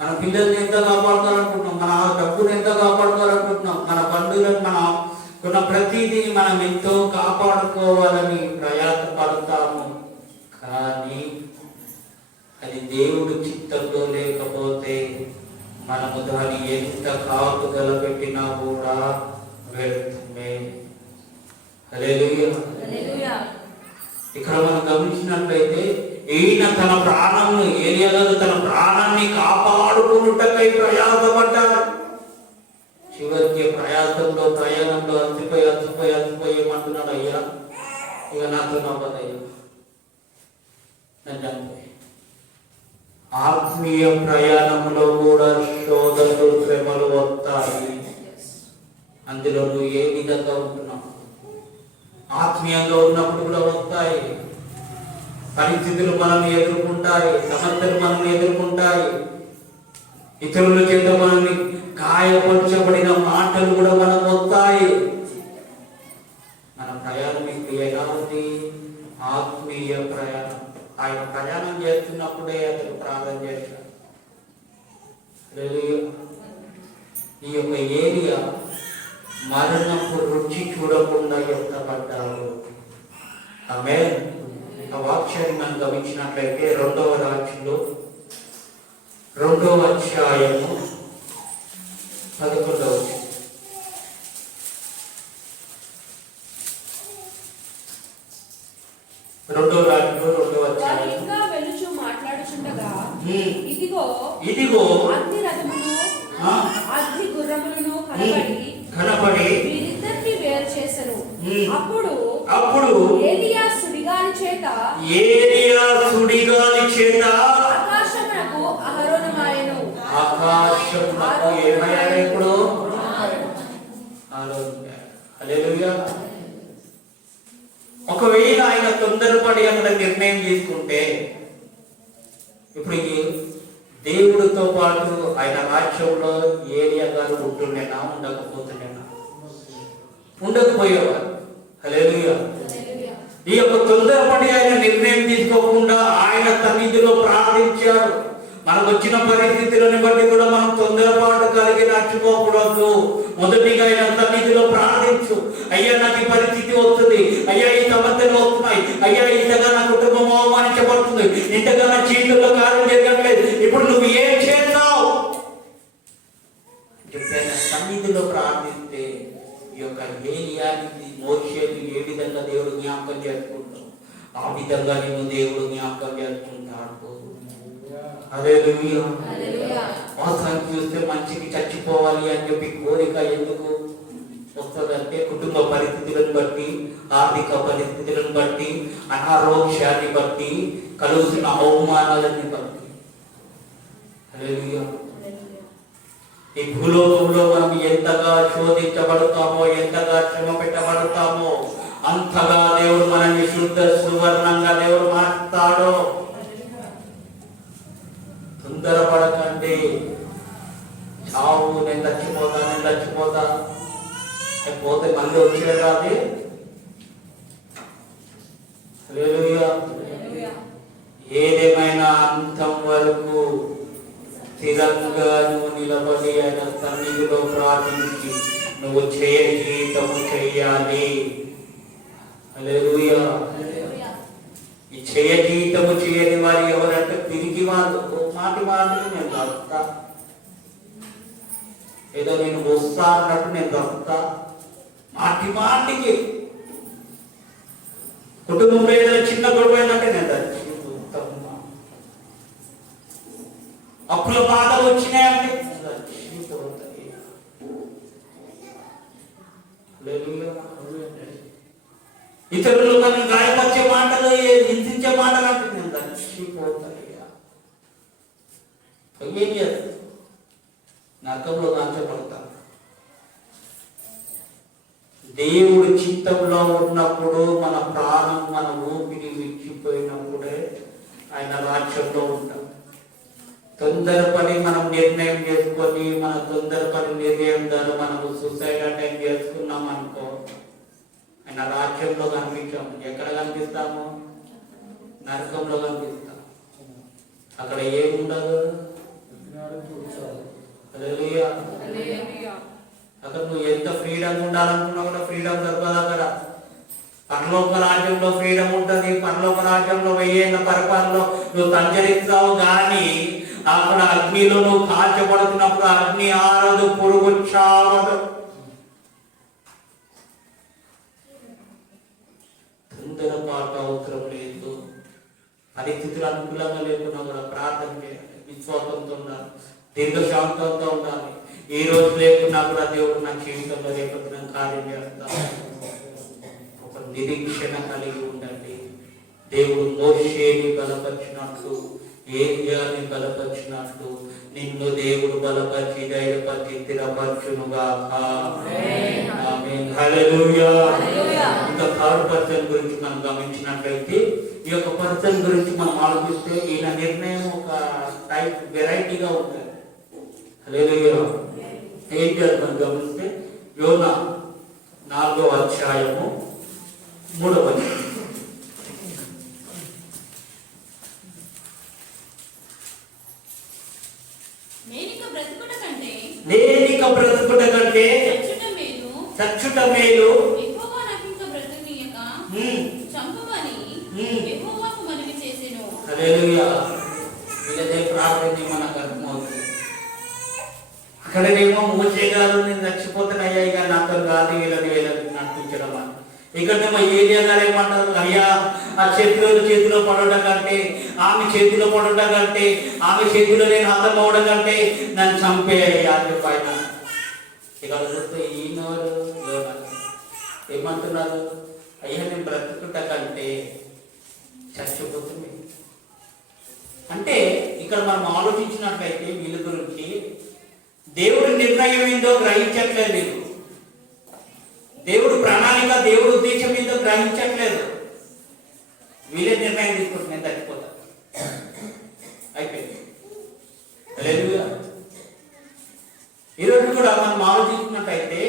మన పిల్లల్ని ఎంతో కాపాడుకోవాలనుకుంటున్నాం, మన డబ్బును ఎంతో కాపాడుకోవాలనుకుంటున్నాం, మన బంధువులను, మన ఉన్న ప్రతిదీ మనం ఎంతో కాపాడుకోవాలని ప్రయాసపడతాము. కానీ అది దేవుడు చిత్తంలో లేకపోతే మనము దాన్ని ఎంత కాపుదల పెట్టినా కూడా వ్యర్థమే. హల్లెలూయా. ఇక్కడ మనం గమనించినట్లయితే ఈయన తన ప్రాణంను, ఏలియా గారు తన ప్రాణాన్ని కాపాడుకున్నట్టకై ప్రయాసపడ్డారు. చివరికి ప్రయాసంలో, ప్రయాణంలో అలసిపోయి ఏమంటున్నాడు? అయ్యా, ఇక నాతో నవ్వదయ్యా, నన్ను చంపే. ఆత్మీయ ప్రయాణంలో కూడా శోధనలు, శ్రమలు వస్తాయి. అందులో నువ్వు ఏ విధంగా ఉంటున్నావు? ఆత్మీయంగా ఉన్నప్పుడు కూడా వస్తాయి. పరిస్థితులు మనల్ని ఎదుర్కొంటాయి, సమస్యలు మనల్ని ఎదుర్కొంటాయి, ఇతరుల చేత మనల్ని గాయపరచబడిన మాటలు కూడా మనకు వస్తాయి. మన ప్రయాణం ఇప్పుడు ఎలా ఉంది? ఆత్మీయ ప్రయాణం. ఆయన ప్రయాణం చేస్తున్నప్పుడే అతను ప్రార్థన చేశాడు. ఈ యొక్క ఏరియా మరణపు రుచి చూడకుండా ఎత్తపడ్డారు. ఆమేన్. ఆ వాక్యాన్ని మనం గమనించినట్లయితే 2వ రాజ్యంలో 2వ అధ్యాయము 11వ వచనం. 2వ రాజ్యంలో 2వ అధ్యాయం. ఇంకా వెలుచు మాట్లాడుచుండగా ఇదిగో అగ్ని రథములు అగ్ని గుర్రములను కనబడి వీరిద్దరిని వేరు చేసెను. అప్పుడు ఏలియా సుడిగాలి చేత ఆకాశమునకు ఆరోహణమాయెను. ఆకాశమునకు ఏమయ్యాడు? ఇప్పుడు హల్లెలూయా. ఒకవేళ ఆయన తొందరపడి అక్కడ నిర్ణయం తీసుకుంటే ఇప్పుడు దేవుడితో పాటు ఆయన రాజ్యంలో ఏలియా గారు ఉంటుండేనా? ఉండకపోయేవారు. హల్లెలూయా. ఈ యొక్క తొందరపడి ఆయన నిర్ణయం తీసుకోకుండా ఆయన సన్నిధిలో ప్రార్థించాడు. మనకు వచ్చిన పరిస్థితులను బట్టి కూడా మనం తొందరపాటు కలిగి నడుచుకోకూడదు. మొదటిగా ఆయన సన్నిధిలో ప్రార్థించు. అయ్యా, నాకు ఈ పరిస్థితి వస్తుంది, అయ్యా ఈ సమస్యలు వస్తున్నాయి, అయ్యా ఇంతగా నా కుటుంబం అవమానించబడుతుంది, ఇంతగా నా జీవితంలో కార్యం జరగట్లేదు, ఇప్పుడు నువ్వు ఏం చేస్తావు? సన్నిధిలో ప్రార్థిస్తే ఈ యొక్క ఏలియాని, మోషేని ఏ విధంగా దేవుడు జ్ఞాపకం చేసుకుంటావు, ఆ విధంగా నేను దేవుడు జ్ఞాపకం చేసుకుంటాడు. హల్లెలూయా. వాస్తవానికి చూస్తే మంచికి చచ్చిపోవాలి అని చెప్పి కోరిక ఎందుకు వస్తుందంటే కుటుంబ పరిస్థితులను బట్టి, ఆర్థిక పరిస్థితులను బట్టి, అనారోగ్యాన్ని బట్టి, కలుగుతున్న అవమానాలని బట్టి. హల్లెలూయా. ఈ భూలోకంలో మనం ఎంతగా శోధించబడతామో, ఎంతగా శ్రమ పెట్టబడతామో, అంతగా దేవుడు మనల్ని శుద్ధ సువర్ణంగా దేవుడు మార్చుతాడో. తొందరపడకండి. చావు, నేను చచ్చిపోతా పోతే మళ్ళీ వచ్చేది కాదు. హల్లెలూయా. ఏదేమైనా అంతం వరకు స్థిరంగా నువ్వు నిలబడి ఆయన సన్నిధిలో ప్రార్థించి నువ్వు జీవితము చెయ్యాలి. హల్లెలూయా. ఈ జీవితము చేయని వారు ఎవరంటే తిరిగి వాళ్ళు మాటి మాటలు నేను దొరుకుతా, ఏదో నేను వస్తా అన్నట్టు నేను దొరుకుతా, మాటి మాటికి కుటుంబంలో ఏదో చిన్న గొడవ ఏంటంటే నేను దర్శిపోతున్నా, అప్పుల బాధలు వచ్చినాయంటే దర్శిపోతాయి. ఇతరులు మనం గాయపరిచే మాటలు, హింసించే మాటలు అంటే నేను దర్శిపోతాయి. ఏం చేస్తాను? నరకంలో దాచబడతాను. దేవుడి చిత్తంలో ఉన్నప్పుడు, మన ప్రాణం, మన ఊపిరి విడిచిపోయినప్పుడే ఆయన రాజ్యంలో ఉంటాం. తొందరపడి మనం నిర్ణయం చేసుకొని, మన తొందరపడి నిర్ణయం ద్వారా మనము సూసైడ్ అటెంప్ట్ చేసుకున్నాం అనుకో, ఆయన రాజ్యంలో కనిపించాం. ఎక్కడ కనిపిస్తాము? నరకంలో కనిపిస్తాం. అక్కడ ఏముండదు. హల్లెలూయా. అక్కడ నువ్వు ఎంత ఫ్రీడమ్ ఉండాలనుకున్నా కూడా ఫ్రీడమ్ దొరకదు. అక్కడ పరలోక రాజ్యంలో ఫ్రీడమ్ ఉంటుంది. పరలోక రాజ్యంలో 1000 ఏళ్ల పరిపాలనలో నువ్వు సంచరిస్తావు, కానీ అక్కడ అగ్నిలో నువ్వు కాల్చబడుతున్నప్పుడు అగ్ని ఆరదు, పురుగు చావదు. తొందరపాటు అవసరం లేదు. పరిస్థితులు అనుకూలంగా లేకున్నా కూడా ప్రార్థన చేయాలి, విశ్వాసంతో ఉండాలి, దీర్ఘశాంతంతో ఉండాలి. ఈ రోజు లేకున్నా కూడా దేవుడు నా జీవితంలో రేపటి కార్యం చేస్తాను. ఒక నిరీక్షణ కలిగి ఉండండి. దేవుడు మోషేని బలపరిచినట్లు, ఏలియాని బలపరిచినట్లు నిన్ను దేవుడు బలపరిచి, ధైర్యపరిచి, స్థిరపరచునుగాక. ఆమేన్. హల్లెలూయా. ఇంకా థర్డ్ పర్సన్ గురించి మనం గమనించినట్లయితే, ఈ యొక్క పర్సన్ గురించి మనం ఆలోచిస్తే ఈయన నిర్ణయం ఒక టైప్ వెరైటీగా ఉంటుంది. హల్లెలూయా. ఏంటి అని మనం గమనిస్తే, యోనా 4వ అధ్యాయము 3వ వచనం. నేనిక బ్రతుకుట కంటే చచ్చుట మేలు. హల్లెలూయా. వీళ్ళదే ప్రార్థన మనకు అర్థమవుతుంది. అక్కడనేమో మోషే గారు నేను చచ్చిపోతానయ్యా, ఇక నాతో కాదు వీళ్ళని నడిపించడం అని. ఇక్కడనేమో ఏలియా గారు ఏమంటారు, అయ్యా ఆ చేతిలో పడడం కంటే, ఆమె చేతిలో పడడం కంటే, ఆమె చేతిలో నేను హతం అవడం కంటే నన్ను చంపేయ్యా అని చెప్పాయన. ఇక్కడ చూస్తే ఈయన ఏమంటున్నారు, అయ్యా నేను బ్రతుకుట కంటే చచ్చిపోతుంది. అంటే ఇక్కడ మనం ఆలోచించినట్లయితే వీళ్ళ గురించి దేవుడి నిర్ణయం ఏందో గ్రహించట్లేదు, దేవుడు ప్రణాళిక, దేవుడు ఉద్దేశం ఏందో గ్రహించట్లేదు. వీళ్ళే నిర్ణయం తీసుకుంటే నేను చచ్చిపోతా అయిపోయింది. హల్లెలూయా. ఈరోజు కూడా మనం ఆలోచించినట్లయితే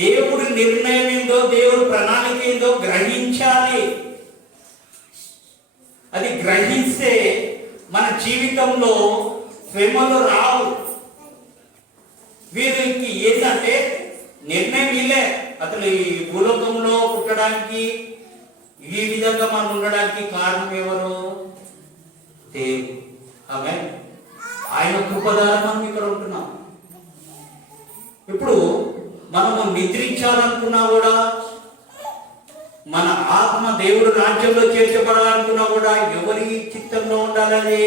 దేవుడి నిర్ణయం ఏందో, దేవుడి ప్రణాళిక ఏందో గ్రహించాలి. అది గ్రహిస్తే మన జీవితంలో శ్రమలు రావు. వీరికి ఏంటంటే నిర్ణయం వీళ్ళే. అసలు ఈ భూలోకంలో పుట్టడానికి, ఈ విధంగా మనం ఉండడానికి కారణం ఎవరు? దేవుడు. ఆమేన్. ఆయన కృప ద్వారా మనం ఇక్కడ ఉంటున్నాం. ఇప్పుడు మనము నిద్రించాలనుకున్నా కూడా, మన ఆత్మ దేవుడు రాజ్యంలో చేర్చబడాలనుకున్నా కూడా ఎవరి చిత్తంలో ఉండాలని?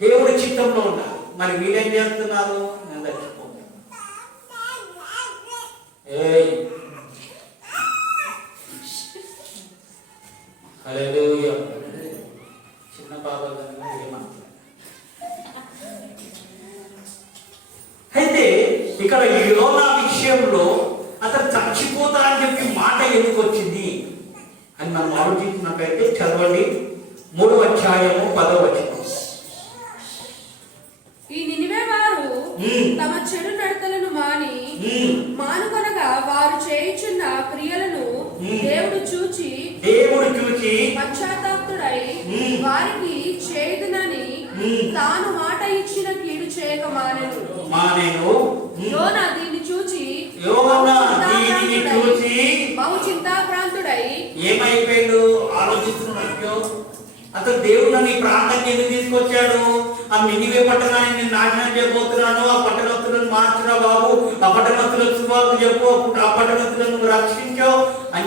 దేవుడి చిత్తంలో ఉండాలి. మరి వీళ్ళేం చేస్తున్నారు? నేను చచ్చిపోతాను. ఏయ్ హల్లెలూయా. చిన్న బాబా గారు ఏమంటారు? అయితే ఇక్కడ యోనా విషయంలో అతను చచ్చిపోతా అని చెప్పి మాట ఎందుకు వచ్చింది అని మనం ఆలోచించినట్లయితే చదవండి 3వ అధ్యాయము 10వ వచనం. ఈ నినివే వారు తమ చెడు నడతలను మానుకొనగా వారు చేయుచున్న క్రియలను దేవుడు చూచి పశ్చాత్తాపుడై వారికి చేయుదునని తాను మాట ఇచ్చిన కీడు చేయక మానెను. యోనా దీన్ని చూచి బహు చింతాక్రాంతుడై ఏమైపోయాడు ఆలోచిస్తున్నాడు. అసలు దేవుడు నన్ను ఈ ప్రాంతానికి ఎందుకు తీసుకొచ్చాడు? ఆ నినివే పట్టణాన్ని నేను నాశనం చేయబోతున్నాను, ఆ పట్టణస్తులను మార్చురా బాబు, ఆ పట్టణస్తులకు సువార్త చెప్పు, ఆ పట్టణస్తులను రక్షించు అని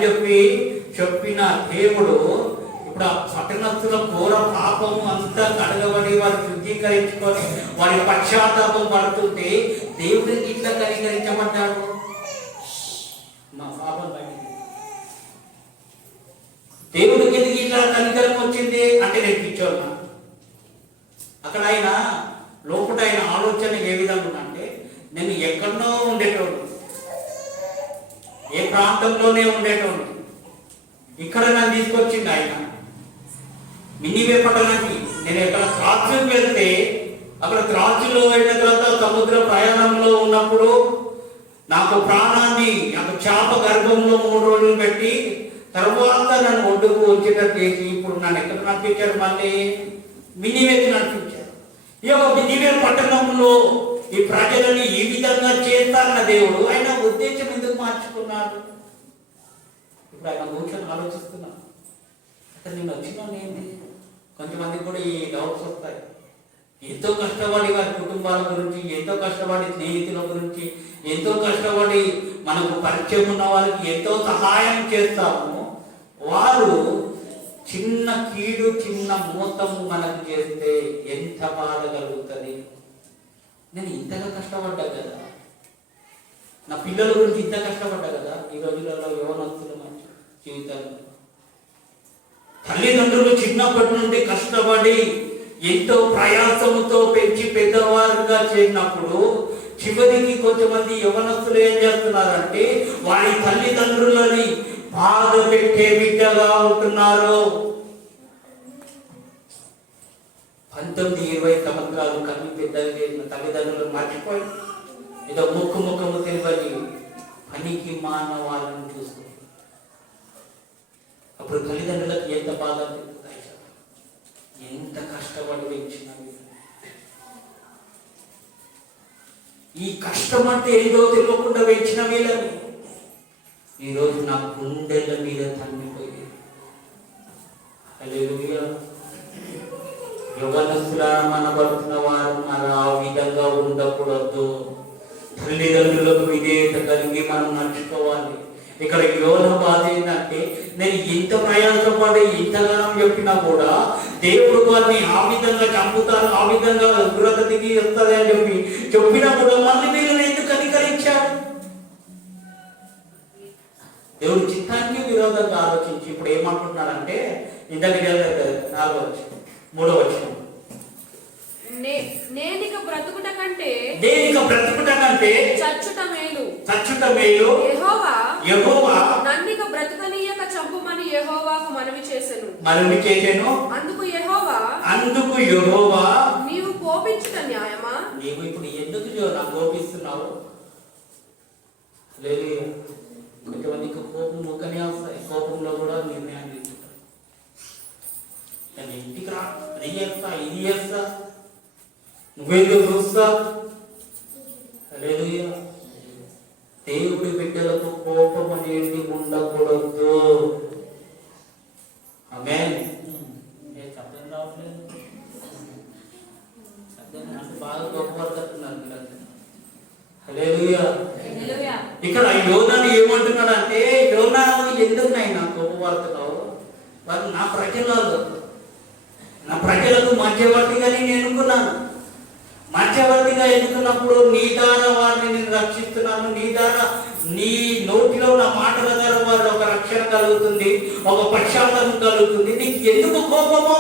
చెప్పిన దేవుడు ఇప్పుడు ఆ పట్టణస్తుల ఘోర పాపము అంతా కడగబడి వారు శుద్ధీకరించుకొని వారి పశ్చాత్తాపం పడుతుంటే దేవుడు ఇట్లా కనికరించబడ్డాడు. మా పాపం దేవుడికి ఎందుకు ఇట్లా కనికరం వచ్చింది అంటే నేను పిచ్చోన్నా. అక్కడ ఆయన లోపల ఆయన ఆలోచన ఏ విధంగా అంటే నేను ఎక్కడో ఉండేటోడు, ఏ ప్రాంతంలోనే ఉండేటోడు, ఇక్కడ నన్ను తీసుకొచ్చింది ఆయన నినివే పట్టణానికి. నేను ఎక్కడ త్రాచుకు వెళ్తే అక్కడ త్రాచులో వెళ్ళిన తర్వాత సముద్ర ప్రయాణంలో ఉన్నప్పుడు నాకు ప్రాణాన్ని నాకు చేప గర్భంలో 3 రోజులు పెట్టి తర్వాత నన్ను ఒడ్డుకు వచ్చేటట్టు చేసి ఇప్పుడు నన్ను ఎక్కడ నడిపించారు? మళ్ళీ నినివేకి నడిపించారు. ఈ యొక్క నినివే పట్టణంలో ఈ ప్రజలని ఈ విధంగా చేస్తారన్న దేవుడు ఆయన ఉద్దేశం ఎందుకు మార్చుకున్నాడు? ఇప్పుడు ఆయన కూర్చొని ఆలోచిస్తున్నాను. అసలు నేను వచ్చినా ఏంటి? కొంతమందికి కూడా ఈ డౌట్స్ వస్తాయి. ఎంతో కష్టపడి వారి కుటుంబాల గురించి, ఎంతో కష్టపడి స్నేహితుల గురించి, ఎంతో కష్టపడి మనకు పరిచయం ఉన్న వాళ్ళకి ఎంతో సహాయం చేస్తాము. వారు చిన్న కీడు చిన్న మోతము మనకు చేస్తే ఎంత బాధ కలుగుతుంది. నేను ఇంతగా కష్టపడ్డా కదా, నా పిల్లల గురించి ఇంత కష్టపడ్డా కదా. ఈ రోజులలో యవ్వనస్తుల మంచి జీవితాలు తల్లిదండ్రులు చిన్నప్పటి నుండి కష్టపడి ఎంతో ప్రయాసముతో పెంచి పెద్దవారుగా చేసినప్పుడు చివరికి కొంతమంది యవ్వనస్తులు ఏం చేస్తున్నారంటే వారి తల్లిదండ్రులని బాధ పెట్టే బిడ్డగా ఉంటున్నారు. 19-20 సంవత్సరాలు కన్ను పెద్దగా చేసిన తల్లిదండ్రులు మర్చిపోయి ఏదో ముఖము తెలియని పనికి మానవాళ్ళని చూస్తుంది. అప్పుడు తల్లిదండ్రులకు ఎంత బాధ అనిపిస్తుంది, ఎంత కష్టపడి పెంచిన. ఈ కష్టం అంటే ఏదో తెలియకుండా పెంచిన వీళ్ళని ఈరోజు నా గుండెల మీద తన్నిపోయింది. హల్లెలూయా. యవ్వనస్తులారా మనబడుతున్న వారు మరి ఆ విధంగా ఉండకూడదు. తల్లిదండ్రులకు విధేయత కలిగి మనం నడుచుకోవాలి. ఇక్కడ యోనా బాధ ఏంటంటే నేను ఇంత ప్రయాసపడి ఇంతగానం చెప్పినా కూడా దేవుడు వారిని ఆ విధంగా చంపుతారు, ఆ విధంగా ఉగ్రత దిగి వస్తుంది అని చెప్పినా కూడా మళ్ళీ మీరు ఎందుకు కనికరించారు? దేవుడు చిత్తానికి విరోధంగా ఆలోచించి ఇప్పుడు ఏమంటున్నాడంటే ఇంతకు 4వ వచనం 3వ వచనం నేనిక బ్రతుకుట కంటే చచ్చుట మేలు యెహోవా నన్నిక బ్రతుకనీయక చంపుమని యెహోవాకు మనవి చేసెను. అందుకు యెహోవా నీవు కోపించుట న్యాయమా? నీవు ఇప్పుడు ఎందుకు నాకు కోపిస్తున్నావు? లేదు, కొంతమందికి కోపం ఊకనే వస్తాయి. కోపంలో కూడా నిర్ణయం తీసుకుంటారు. నేను ఇంటికి రా, అది చేస్తా, ఇది చేస్తా, నువ్వేదో చూస్తా. లేదు, దేవుడి బిడ్డలకు కోపం అనేది ఉండకూడదు. ఆమేన్. శబ్దం రావట్లేదు, శబ్దం అంటే బాగా కోపపడుతున్నారు మీరు. హల్లెలూయా. ఇక్కడ యోనాను ఏమంటున్నాడు అంటే, యోనా ఎందుకు నాయనా కోపపడుతున్నావు? వారు నా ప్రజలకు మధ్యవర్తిగా నేను ఎన్నుకున్నాను. మధ్యవర్తిగా ఎన్నుకున్నప్పుడు నీ ద్వారా వారిని నేను రక్షిస్తున్నాను, నీ ద్వారా నీ నోటిలో నా మాటల ద్వారా వారు ఒక రక్షణ కలుగుతుంది, ఒక పశ్చాత్తాపం కలుగుతుంది. నీకు ఎందుకు కోపము?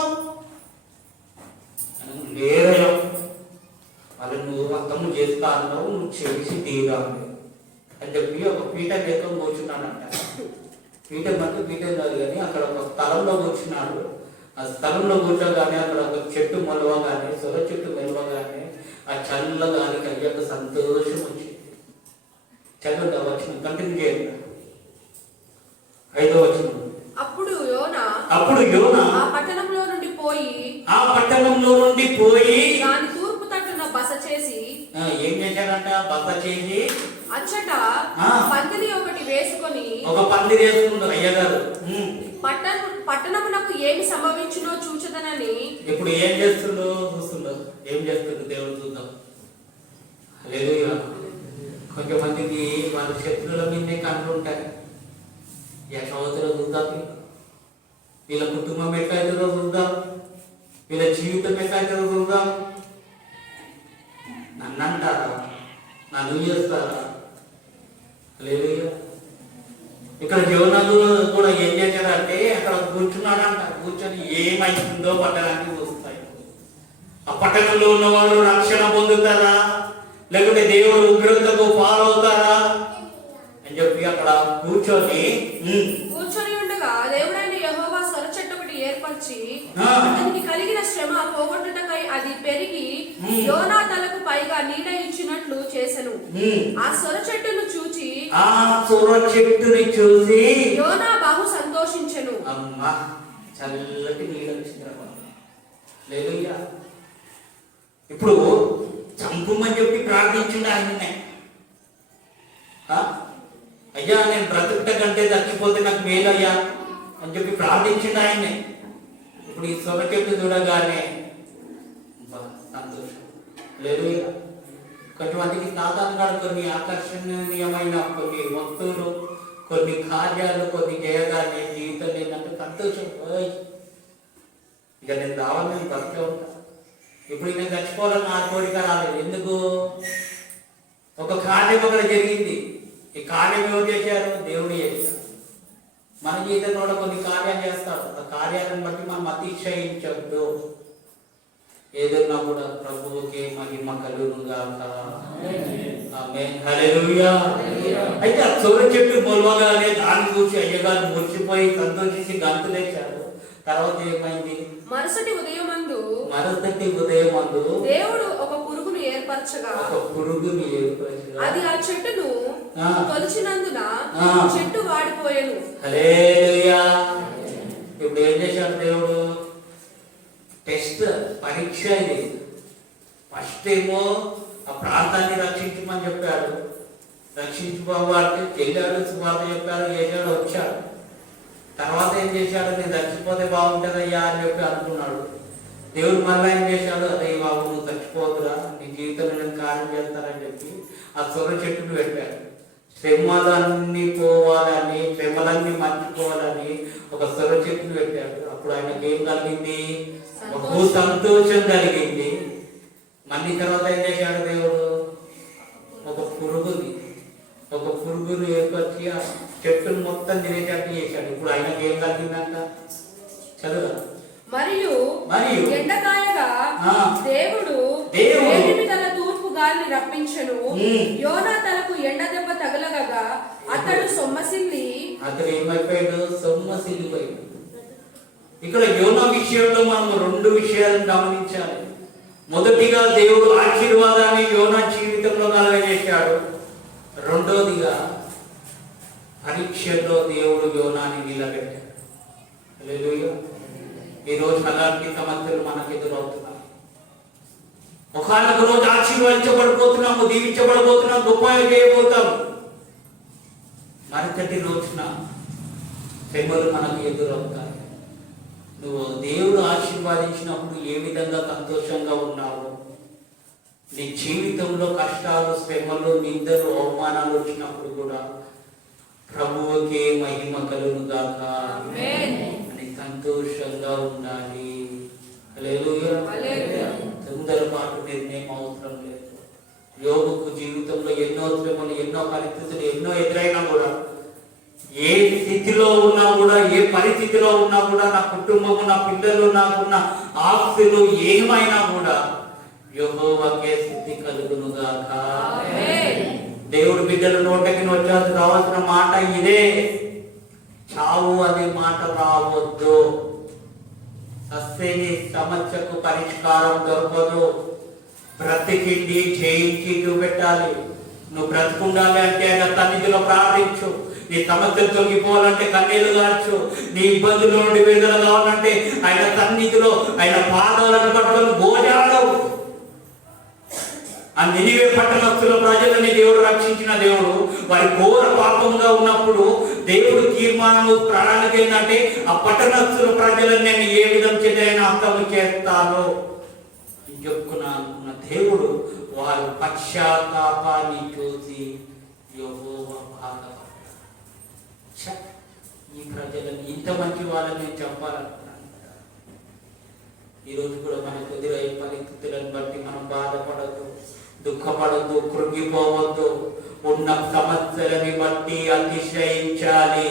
లేరయ్యా, వాళ్ళు నువ్వు అర్థం చేస్తా అన్నావు, నువ్వు చేసి తీరా అని చెప్పి ఒక పీఠ లేక కూర్చున్నాడంట. పీఠం అంటే పీఠం కాదు కానీ అక్కడ ఒక స్థలంలో కూర్చున్నాడు. ఆ స్థలంలో కూర్చోగానే అక్కడ ఒక చెట్టు మొలవగానే, సొర చెట్టు మొలవగానే ఆ చల్లగానికి అయ్యాక సంతోషం వచ్చింది. చల్లగా వచ్చిన కంటిన్యూ చేయండి. 5వ వచనం. అప్పుడు యోనా ఆ పట్టణంలో నుండి పోయి దాని తూర్పు తట్టున బస చేసి ఏం చేశాడంట? బస చేసి అచ్చట పందిరి ఒకటి వేసుకొని ఒక పందిరి వేసుకుంటారు అయ్యగారు. పట్టణమునకు ఏమి సంభవించునో చూచదనని. ఇప్పుడు ఏం చేస్తుండో చూస్తుండో, ఏం చేస్తుండో దేవుడు చూద్దాం. హల్లెలూయా. కొంతమందికి వాళ్ళ శత్రువుల మీదే కళ్ళు ఉంటాయి. యశోదలో చూద్దాం, వీళ్ళ కుటుంబం ఎట్లయితుందో చూద్దాం, వీళ్ళ జీవితం ఎట్లయితుందో చూద్దాం. నన్ను అంటారా? నన్ను చేస్తారా? హల్లెలూయా. ఇక్కడ యోనాలు కూడా ఏం చేశాడంటే అక్కడ కూర్చున్నాడంట. కూర్చొని ఏమైతుందో పట్టణానికి వస్తాయి. ఆ పట్టణంలో ఉన్నవాళ్ళు రక్షణ పొందుతారా, లేకుంటే దేవుడు ఉగ్రతకు పాలవుతారా అని చెప్పి అక్కడ కూర్చొని ఉండగా దేవుడైన యెహోవా సొర చెట్టు ఒకటి ఏర్పరిచి అతనికి కలిగిన శ్రమ పోగొట్టుటకై అది పెరిగి యోనా తలకు పైగా నీడ ఇచ్చినట్లు చేసెను. ఆ సొర చెట్టును చూచి యోనా బహు సంతోషించెను. అమ్మా, చల్లటి నీడ హల్లెలూయా. ఇప్పుడు చంపుమని చెప్పి ప్రార్థించుండే ఆయననే. అయ్యా నేను బ్రతుకుట కంటే చచ్చిపోతే నాకు మేలయ్యా అని చెప్పి ప్రార్థించిండు ఆయన్నే. ఇప్పుడు ఈ సొర చెట్టు చూడగానే సంతోషం. లేదు, కొంతమందికి సాధారణంగా కొన్ని ఆకర్షణీయమైన కొన్ని వస్తువులు, కొన్ని కార్యాలు, కొన్ని చేయగానే జీవితం ఏంటంటే సంతోషం. ఇక నేను రావాలని బతికే ఉంటా. ఇప్పుడు నేను చచ్చిపోవాలని నా కోరిక రాలేదు. ఎందుకు? ఒక కార్యం అక్కడ జరిగింది. ఈ కార్యం ఎవరు చేశారు? దేవుడు చేశారు. మన జీవితంలో కూడా కొన్ని కార్యాలు చేస్తారు. ఆ కార్యాలను బట్టి మనం అతిశయించద్దు. ఏదన్నా కూడా ప్రభువుకి మహిమ కలుగుగాక. ఆమేన్. హల్లెలూయా. అయితే ఆ సొర చెట్టు మొలవగానే దాన్ని చూసి అయ్యగారు మురిసిపోయి సంతోషించి గంతులేశారు. తర్వాత ఏమైంది? మరుసటి ఉదయమందు దేవుడు ఒక పురుగును ఏర్పరచగా అది ఆ చెట్టును తొలిచినందున చెట్టు వాడిపోయెను. హల్లెలూయా. ఇప్పుడు ఏం చేశాడు దేవుడు? టెస్ట్, పరీక్ష ఇది. ఫస్ట్ ఏమో ఆ ప్రాంతాన్ని రక్షించమని చెప్పాడు. రక్షించుకోవాలంటే వెళ్ళాడు, సువార్త చెప్పాడు, చేశాడు, వచ్చాడు. తర్వాత ఏం చేశాడు? నేను చచ్చిపోతే బాగుంటుందయ్యా అని చెప్పి అనుకున్నాడు. దేవుడు మళ్ళీ ఏం చేశాడు? అదే బాబు నువ్వు చచ్చిపోతురా, నీ జీవితంలో నేను కార్యం చేస్తానని చెప్పి ఆ సొర చెట్టును పెట్టాడు. శ్రమలన్నీ పోవాలని, శ్రమలన్నీ మర్చిపోవాలని ఒక సొర చెట్టును పెట్టాడు. అప్పుడు ఆయనకి ఏం కలిగింది? బహు సంతోషం కలిగింది. మళ్ళీ తర్వాత ఏం చేశాడు దేవుడు? ఒక పురుగుని ఏర్పరిచి ఆ చెట్టును మొత్తం తినేటట్టు చేశాడు. ఇప్పుడు ఆయనకి ఏం కలిగిందంట? చదువు. మరియు ఎండకాయగా దేవుడు తన తూర్పు గాలిని రప్పించెను. యోనా తలకు ఎండ దెబ్బ తగలగా అతడు సొమ్మసిల్లి. అతడు ఏమైపోయాడు? సొమ్మసిల్లిపోయాడు. ఇక్కడ యోనా విషయంలో మనం 2 విషయాలను గమనించాలి. మొదటిగా దేవుడు ఆశీర్వాదాన్ని యోనా జీవితంలో కలగజేశాడు. రెండోదిగా పరీక్షల్లో దేవుడు యోనాని నిలబెట్టాడు. హల్లెలూయా. ఈ రోజు అలాంటి సమస్యలు మనకు ఎదురవుతున్నాయి. ఒకనొక రోజు ఆశీర్వదించబడిపోతున్నాము, దీవించబడబోతున్నాం, గొప్పగా చేయబోతాం. మరుసటి రోజున శ్రమలు మనకు ఎదురవుతాయి. నువ్వు దేవుడు ఆశీర్వాదించినప్పుడు ఏ విధంగా సంతోషంగా ఉన్నావు? నీ జీవితంలో కష్టాలు, శ్రమలు, నిందలు, అవమానాలు వచ్చినప్పుడు కూడా ప్రభువుకే మహిమ కలుగుగాక అని సంతోషంగా ఉండాలి. హల్లెలూయా. తొందరపాటు నిర్ణయం అవసరం లేదు. యోబుకు జీవితంలో ఎన్నో శ్రమలు, ఎన్నో పరిస్థితులు ఎన్నో ఎదురైనా కూడా, ఏ స్థితిలో ఉన్నా కూడా, ఏ పరిస్థితిలో ఉన్నా కూడా, నా కుటుంబము, నా పిల్లలు, నాకున్న ఆస్తులు ఏమైనా కూడా యెహోవాకే స్థితి కలుగునుగాక. దేవుడి బిడ్డల నోటకి వచ్చాల్సి రావాల్సిన మాట ఇదే. చావు అనే మాట రావద్దు. సస్యని సమస్యకు పరిష్కారం దొరకదు. బ్రతికిండి చేయించి చూపెట్టాలి. నువ్వు బ్రతుకుండాలి అంటే ఆయన సన్నిధిలో ప్రార్థించు. నీ సమస్యలు తొలగిపోవాలంటే కన్నీళ్లు కావచ్చు. నీ ఇబ్బందుల నుండి విడుదల కావాలంటే ఆయన సన్నిధిలో ఆయన పాదాలను పట్టుకొని భోజనాలు. ఆ నినివే పట్టణస్తుల ప్రజలని దేవుడు రక్షించిన దేవుడు వారి ఘోర పాపంగా ఉన్నప్పుడు దేవుడు తీర్మానం ప్రణాళిక ఏంటంటే ఆ పట్టణస్తుల ప్రజలను నేను ఏ విధం చేతైనా అంతము చేస్తాను చెప్పుకున్న దేవుడు వారి పశ్చాత్తాపాన్ని చూసి యెహోవా బాధపడ్డాడు. ఈ ప్రజలను ఇంత మంచి వాళ్ళని నేను చెప్పాలనుకున్నాను. ఈరోజు కూడా మనకు ఎదురయ్యే పరిస్థితులను బట్టి మనం బాధపడద్దు, దుఃఖపడద్దు, కృంగిపోవద్దు. ఉన్న సమస్యలని బట్టి అతిశయించాలి.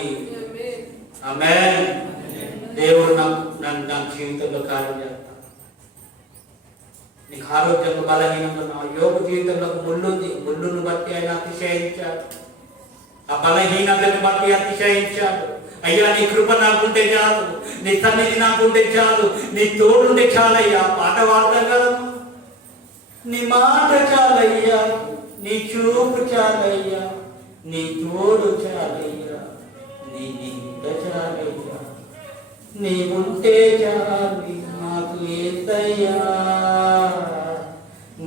ఆమేన్. దేవుడు నా జీవితంలో కార్యం చేస్తాడు. నీకు ఆరోగ్యంగా బలహీనంగా యోగ జీవితంలో ముళ్ళుంది, ముళ్ళును బట్టి ఆయన అతిశయించాడు. ఆ బలహీనతని బట్టి అతిశయించాడు. అయ్యా నీ కృప నాకుంటే చాలు, నీ సన్నిధి నాకుంటే చాలు, నీ తోడుంటే చాలయ్యా. పాట వాడతాం కదా, నీ మాట చాలయ్యా, నీ చూపు చాలయ్యా, నీ తోడు చాలయ్యా, నీ నింద చాలయ్యా, నీ ఉంటే చాలు నాకు ఏసయ్యా,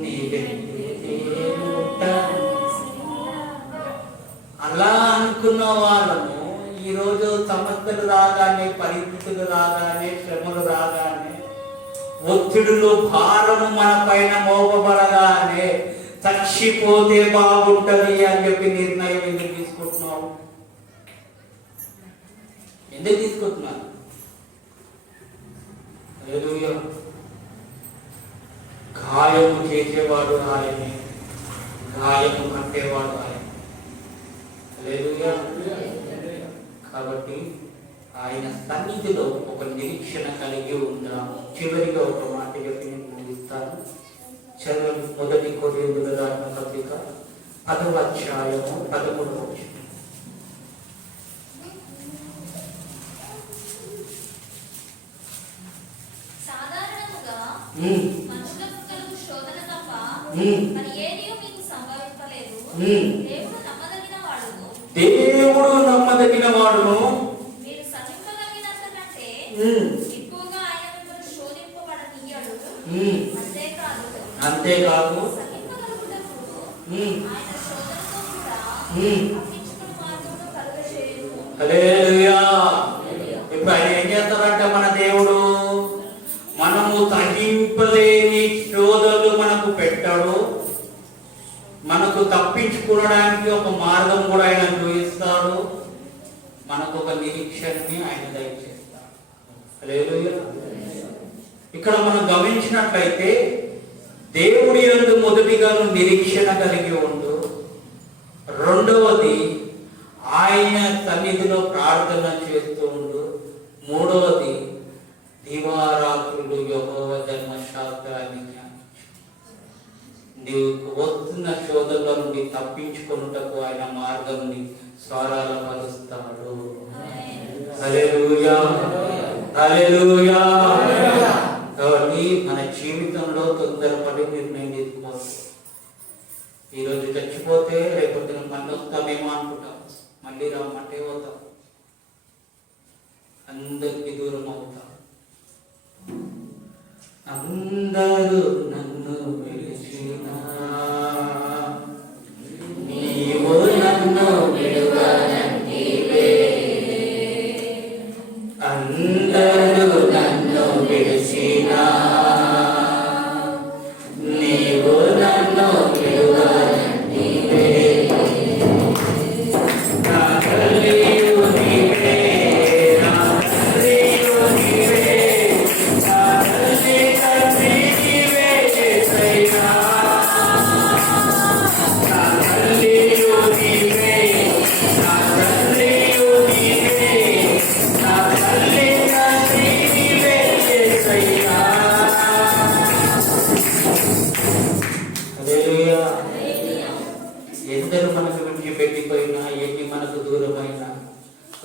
నీ అలా అనుకున్న వాళ్ళము ఈరోజు సమస్యలు రాగానే, పరిస్థితులు రాగానే, శ్రమలు రాగానే, ఒత్తిడులు భారము మన పైన మోపబడగానే చచ్చిపోతే బాగుంటది అని చెప్పి నిర్ణయం ఎందుకు తీసుకుంటున్నావు? ఎందుకు తీసుకుంటున్నాను? గాయము చేసేవాడు ఆయనే, గాయము కట్టేవాడు ఆయన. కాబట్టి ఆయన సన్నిధిలో ఒక నిరీక్షణ కలిగి ఉందాము. చివరిగా ఒక మాట చెప్పి నేను ముగిస్తాను. చదవండి. 1 కొరింథీయుల రాసిన పత్రిక 10వ అధ్యాయము 13వ వచనం. సాధారణముగా మనుషులకు కలుగు శోధన తప్ప మరి ఏదియూ మీకు సంభవింపలేదు. దేవుడు నమ్మదగిన వాడును, మీరు సమీపదగినంత కంటే ఎక్కువగా ఆయన మిమ్మల్ని శోధింపబడనీయడు. అంతేకాదు సమీపగలుగుటకు ఆయన శోధనతో కూడా తప్పించుకునే మార్గమును కలుగజేయును. హల్లెలూయా. ఇప్పుడు ఆయన ఏం చేస్తారంటే మన దేవుడు మనము తగ్గింపలేని శోధనలు మనకు పెట్టాడు. మనకు తప్పించుకోవడానికి ఒక మార్గం కూడా ఆయన చూపిస్తాడు. మనకు ఒక నిరీక్షణని ఆయన దయచేస్తాడు. హల్లెలూయా. ఇక్కడ మనం గమనించినట్లయితే దేవుడి యందు మొదటిగా నిరీక్షణ కలిగి ఉండు. రెండవది ఆయన సన్నిధిలో ప్రార్థన చేస్తూ ఉండు. మూడవది దివారాత్రులు యెహోవా ధర్మశాస్త్రాన్ని నీకు వస్తున్న శోధనల నుండి తప్పించుకొనుటకు ఆయన మార్గంని స్వరాల పరుస్తాడు. హల్లెలూయా, హల్లెలూయా. కాబట్టి మన జీవితంలో తొందరపడి నిర్ణయం తీసుకోవాలి. ఈరోజు చచ్చిపోతే రేపటి మళ్ళీ వస్తామేమో అనుకుంటాం, మళ్ళీ రమ్మంటే పోతాం, అందరికి దూరం అవుతాం. అందరూ నన్ను పిలిచినా నీవు నన్ను విడువనంటివే. అందరూ నన్ను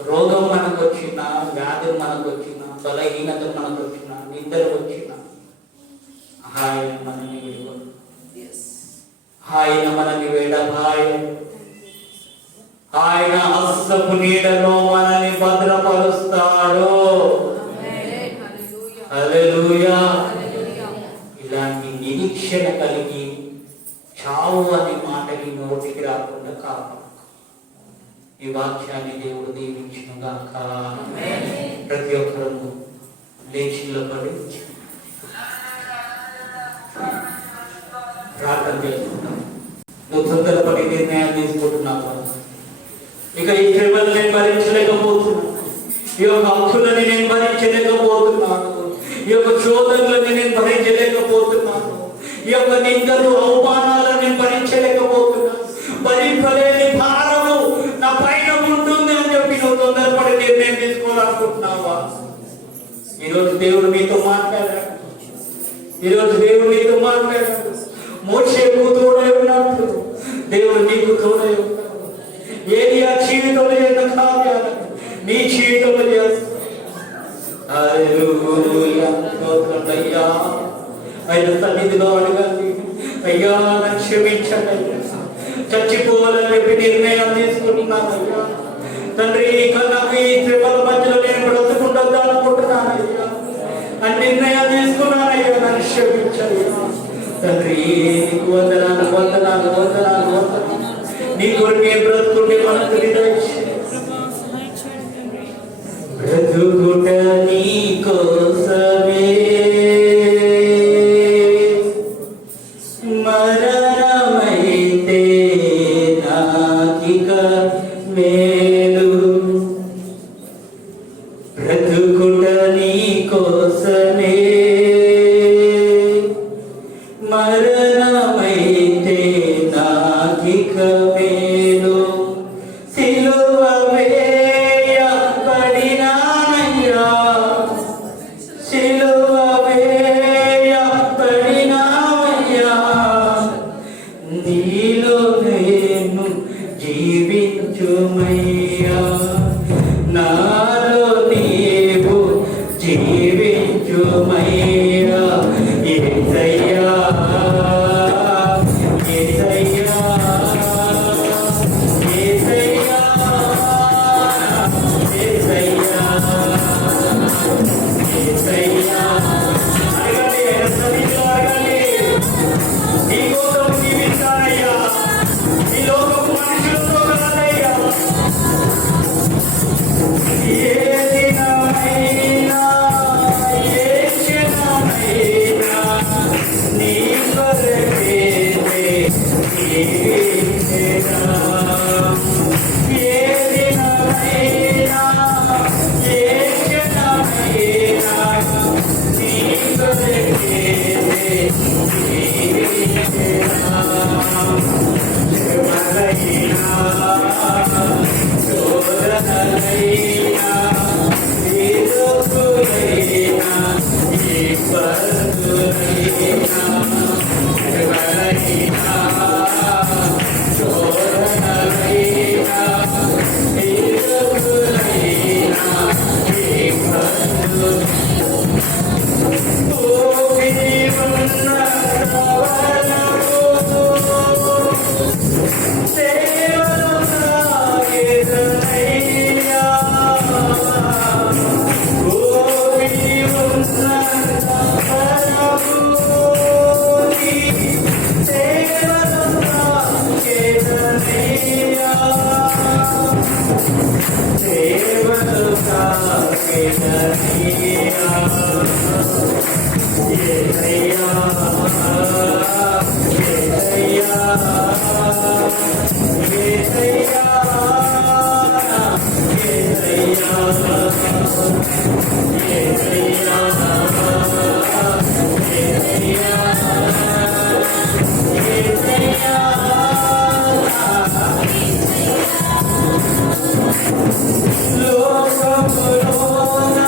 రోగం మనకు వచ్చినా, వ్యాధులు మనకు వచ్చినా, బలహీనతలు మనకు వచ్చినా, నిందలు వచ్చినా ఆయన మనల్ని విడువడు. ఆయన మనల్ని విడబాయడు. ఆయన హస్తపు నీడలో మనల్ని భద్రపరుస్తాడు. హల్లెలూయా. ఇలాంటి నిరీక్షణ కలిగి చావు అనే మాటకి నోటికి రాకుండా కాపాడు. ఈ వాక్యాన్ని దేవుడు దీవించుగాక. ప్రతి ఒక్కరూ లేచిలో పడి ప్రార్థన చేసుకుంటాం. నువ్వు తొందరపడి నిర్ణయం తీసుకుంటున్నావు. ఇక ఈ శ్రమలు నేను భరించలేకపోతున్నాను, ఈ యొక్క హక్కులని నేను భరించలేకపోతున్నాను, ఈ యొక్క శోధనలను నేను భరించలేకపోతున్నాను, ఈ యొక్క నిందలు అవమానాలను నేను భరించలేకపోతున్నాను, భరించలేని భారము నా పైన ఉంటుంది అని చెప్పి నువ్వు తొందరపడి నిర్ణయం తీసుకోవాలనుకుంటున్నావా? ఈరోజు దేవుడు మీతో మాట్లాడాడు. ఈరోజు దేవుడు నీతో మాట్లాడాడు. మోషేకు తోడై ఉన్నట్టు దేవుడు నీకు తోడై ఉన్నాడు. ఏలియా జీవితంలో చేసిన కార్యాలను నీ జీవితంలో చేస్తాడు. హల్లెలూయా. స్తోత్రమయ్యా. ఆయన సన్నిధిలో అడగండి, అయ్యా నన్ను క్షమించండి అయ్యా, చచ్చిపోవాలని చెప్పి నిర్ణయం తీసుకుంటున్నానయ్యా తండ్రి. నాకు ఈ శ్రమల మధ్యలో నేను బ్రతుకుండొద్దు అనుకుంటున్నానయ్యా అని నిర్ణయం తీసుకున్నానయ్యా, నన్ను క్షమించయ్యా తండ్రి. నీకు వందనాలు వందనాలు వందనాలు వందనాలు. నీ కొరికే బ్రతుకుంటే మనకు బ్రతుకుట నీ కోసమే, మరణమైతే నాకిక మేలు. బ్రతుకుట నీ కోసమే, మరణమైతే నాకిక మేలు. సిలువ వేయబడినానయ్యా, సిలువ వేయబడినావయ్యా, నీలో నేను జీవించుమయ్యా, నాలో నీవు జీవించుమయ్యా. యేసయ్యా యేసయ్యా యేసయ్యా యేసయ్యా యేసయ్యా. అడగండి, సన్నిధిలో అడగండి. నీ కోసం జీవిస్తానయ్యా, ఈ లోకపు మనుషులతో కాదయ్యా. ఏ దినమైనా ఏ క్షణమైనా నీ కొరకే జీవించేదా. ఏ దినమైనా ఏ క్షణమైనా నీ కొరకే జీవించేదా. శ్రమలైనా శోధనలైనా విరోధులైనా ఇబ్బందులైనా, శ్రమలైనా శోధనలైనా విరోధులైనా ఇబ్బందులైనా లోకములోన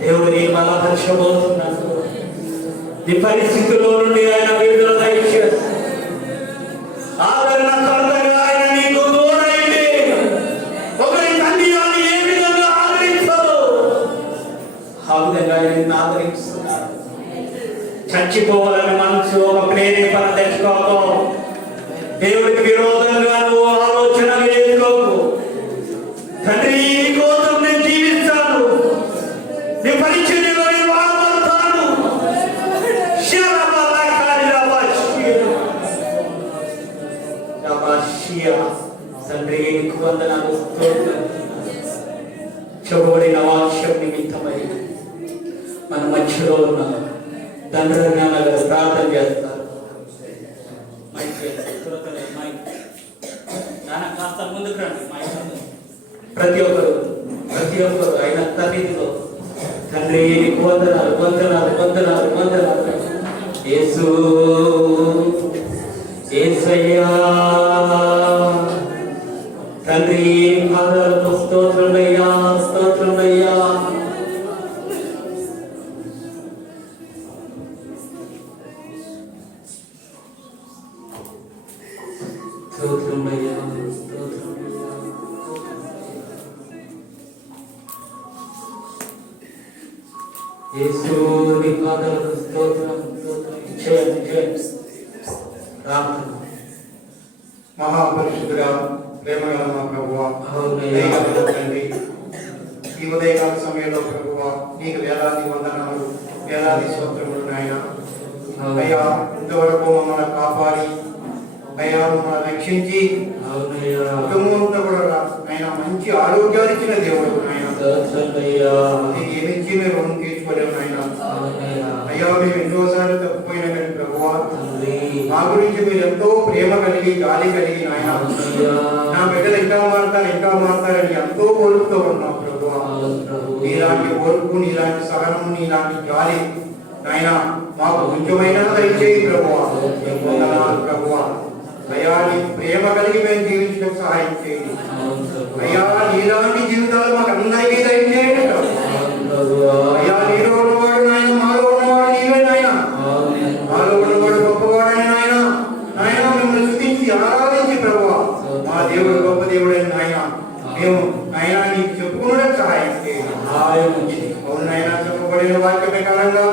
దేవుని బలపరచబోతున్నాడు. ఈ పరిస్థితుల్లో నుండి ఆయన విడుదల దయచేసి ఆదరణకర్తగా ఆయన నీకు తోడైంది. ఒకరి కన్యాన్ని ఏ విధంగా ఆదరించదు ఆ విధంగా ఆయన నిన్ను ఆదరిస్తున్నాడు. చచ్చిపోవాలని మనసు ఒక ప్రేరేపణ తెచ్చుకోకు. దేవుడికి విరోధంగా నువ్వు ఆలోచన చేసుకోకు. తండ్రి నీ కోసం నేను జీవిస్తాను, నీ పరిచర్యలో నేను వాడబడతాను. తండ్రి నీకు వందనాలు, స్తోత్రం. చెప్పబడిన వాక్యం నిమిత్తమై మన మధ్యలో ఉన్న తండ్రి ప్రార్థన చేస్తారు. కాస్త ముందుకు రండి. ప్రతి ఒక్కరు ఆయన తల్లిలో తండ్రి నీకు వందనాలు వందనాలు వందనాలు వందనాలు. యేసు యేసయ్యా తండ్రి పాదాలకు స్తోత్రమయ్యా స్తోత్రమయ్యా. స్తోత్రమయ్యా స్తోత్రమయ్యా. యేసు నీ పాదాలకు స్తోత్రం స్తోత్రం. చేయండి చేయండి ప్రార్థన. మహాపరిశుద్ధుడా, ప్రేమగల మా ప్రభువా, అవునయ్యా. దయగల తండ్రి, ఈ ఉదయకాల సమయంలో ప్రభువా నీకు వేలాది వందనాలు, వేలాది స్తోత్రములు నాయన. అయ్యా, ఇంతవరకు మమ్మల్ని కాపాడి అయ్యా మమ్మల్ని రక్షించి అవునయ్యా. కుటుంబంతో కూడా ఆయన మంచి ఆరోగ్యాలు ఇచ్చిన దేవుడు నాయన. స్తోత్రమయ్యా. నీకు ఏమిచ్చి మేము రుణం తీర్చుకోలేము నాయన. అవునయ్యా. అయ్యా, మేము ఎన్నోసార్లు తప్పిపోయినా కానీ ప్రభువా తండ్రి మా గురించి మీరు ఎంతో ప్రేమ కలిగి గాలి కలిగి నాయన అవునయ్యా. నా బిడ్డలు ఇంకా మారుతారని ఎంతో ఓర్పుతో ఉన్నాం ప్రభువా. అవును ప్రభు. నీలాంటి ఓర్పు, నీలాంటి సహనం, నీలాంటి గాలి నాయన మాకు కొంచెమైనా దయచేయి ప్రభువా. వందనాలు ప్రభువా. అయ్యా, నీ ప్రేమ కలిగి మేము జీవించడం సహాయం చేయండి అవును ప్రభు. అయ్యా. నీలాంటి జీవితాలు మాకు అందరికీ దయచేయండి అవును ప్రభువా. అయ్యా. నీలో ఉన్నవాడు నాయన, మాలో ఉన్నవాడు నీవే నాయన. అవును. మాలో ఉన్నవాడు గొప్పవాడని నాయన. నాయన మిమ్మల్ని స్తుతించి ఆరాధించి ప్రభువా మా దేవుడు గొప్ప దేవుడని నాయన మేము నాయన నీకు చెప్పుకునే సహాయం చేయండి. సహాయం చేయి. అవును నాయన, చెప్పబడిన వాక్య ప్రకారంగా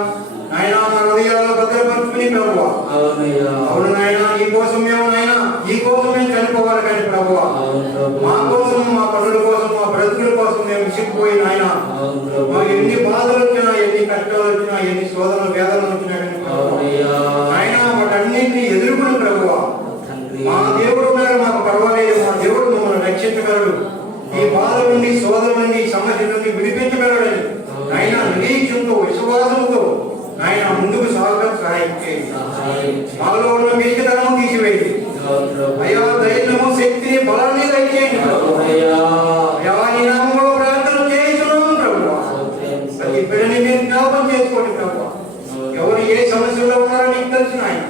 నాయన మా హృదయాల్లో భద్రపరుచుకుని ప్రభువా. అవునయ్యా. అవును నాయన, నీ కోసం మేము నాయన ఈ కోసం మేము చనిపోవాలి కానీ ప్రభువా అవును ప్రభు. మా కోసం, మా పనుల కోసం, మా బ్రతుకుల కోసం మేము విసిగిపోయి నాయన అవును ప్రభు. మాకు ఎన్ని బాధలు వచ్చినా, ఎన్ని కష్టాలు వచ్చినా, ఎన్ని శోధనలు వేదనలు వచ్చినా కానీ ప్రభువా అవునయ్యా. నాయన వాటన్నింటినీ ఎదుర్కొని ప్రభువా తండ్రి మా దేవుడు ఉన్నాడు, మాకు పర్వాలేదు, మా దేవుడు మమ్మల్ని రక్షించగలడు, ఈ బాధల నుండి, శోధన నుండి, సమస్య నుండి విడిపించగలడని నాయన నిరీక్షంతో, విశ్వాసంతో నాయన ముందుకు సాగడం సహాయం చేయండి. సహాయం చేయి. మాలో ఉన్న మిలికితనం తీసివేయండి అవును ప్రభు. అయ్యా. ధైర్యము, శక్తిని, బలాన్ని దయచేయండి ప్రభువా. అవునయ్యా. అయ్యా, నీ నామములో ప్రార్థన చేస్తున్నాం ప్రభువా. స్తోత్రం, ప్రతి బిడ్డని మీరు జ్ఞాపకం చేసుకోండి ప్రభువా. ఎవరు ఏ సమస్యలో ఉన్నారో నీకు తెలిసిన ఆయన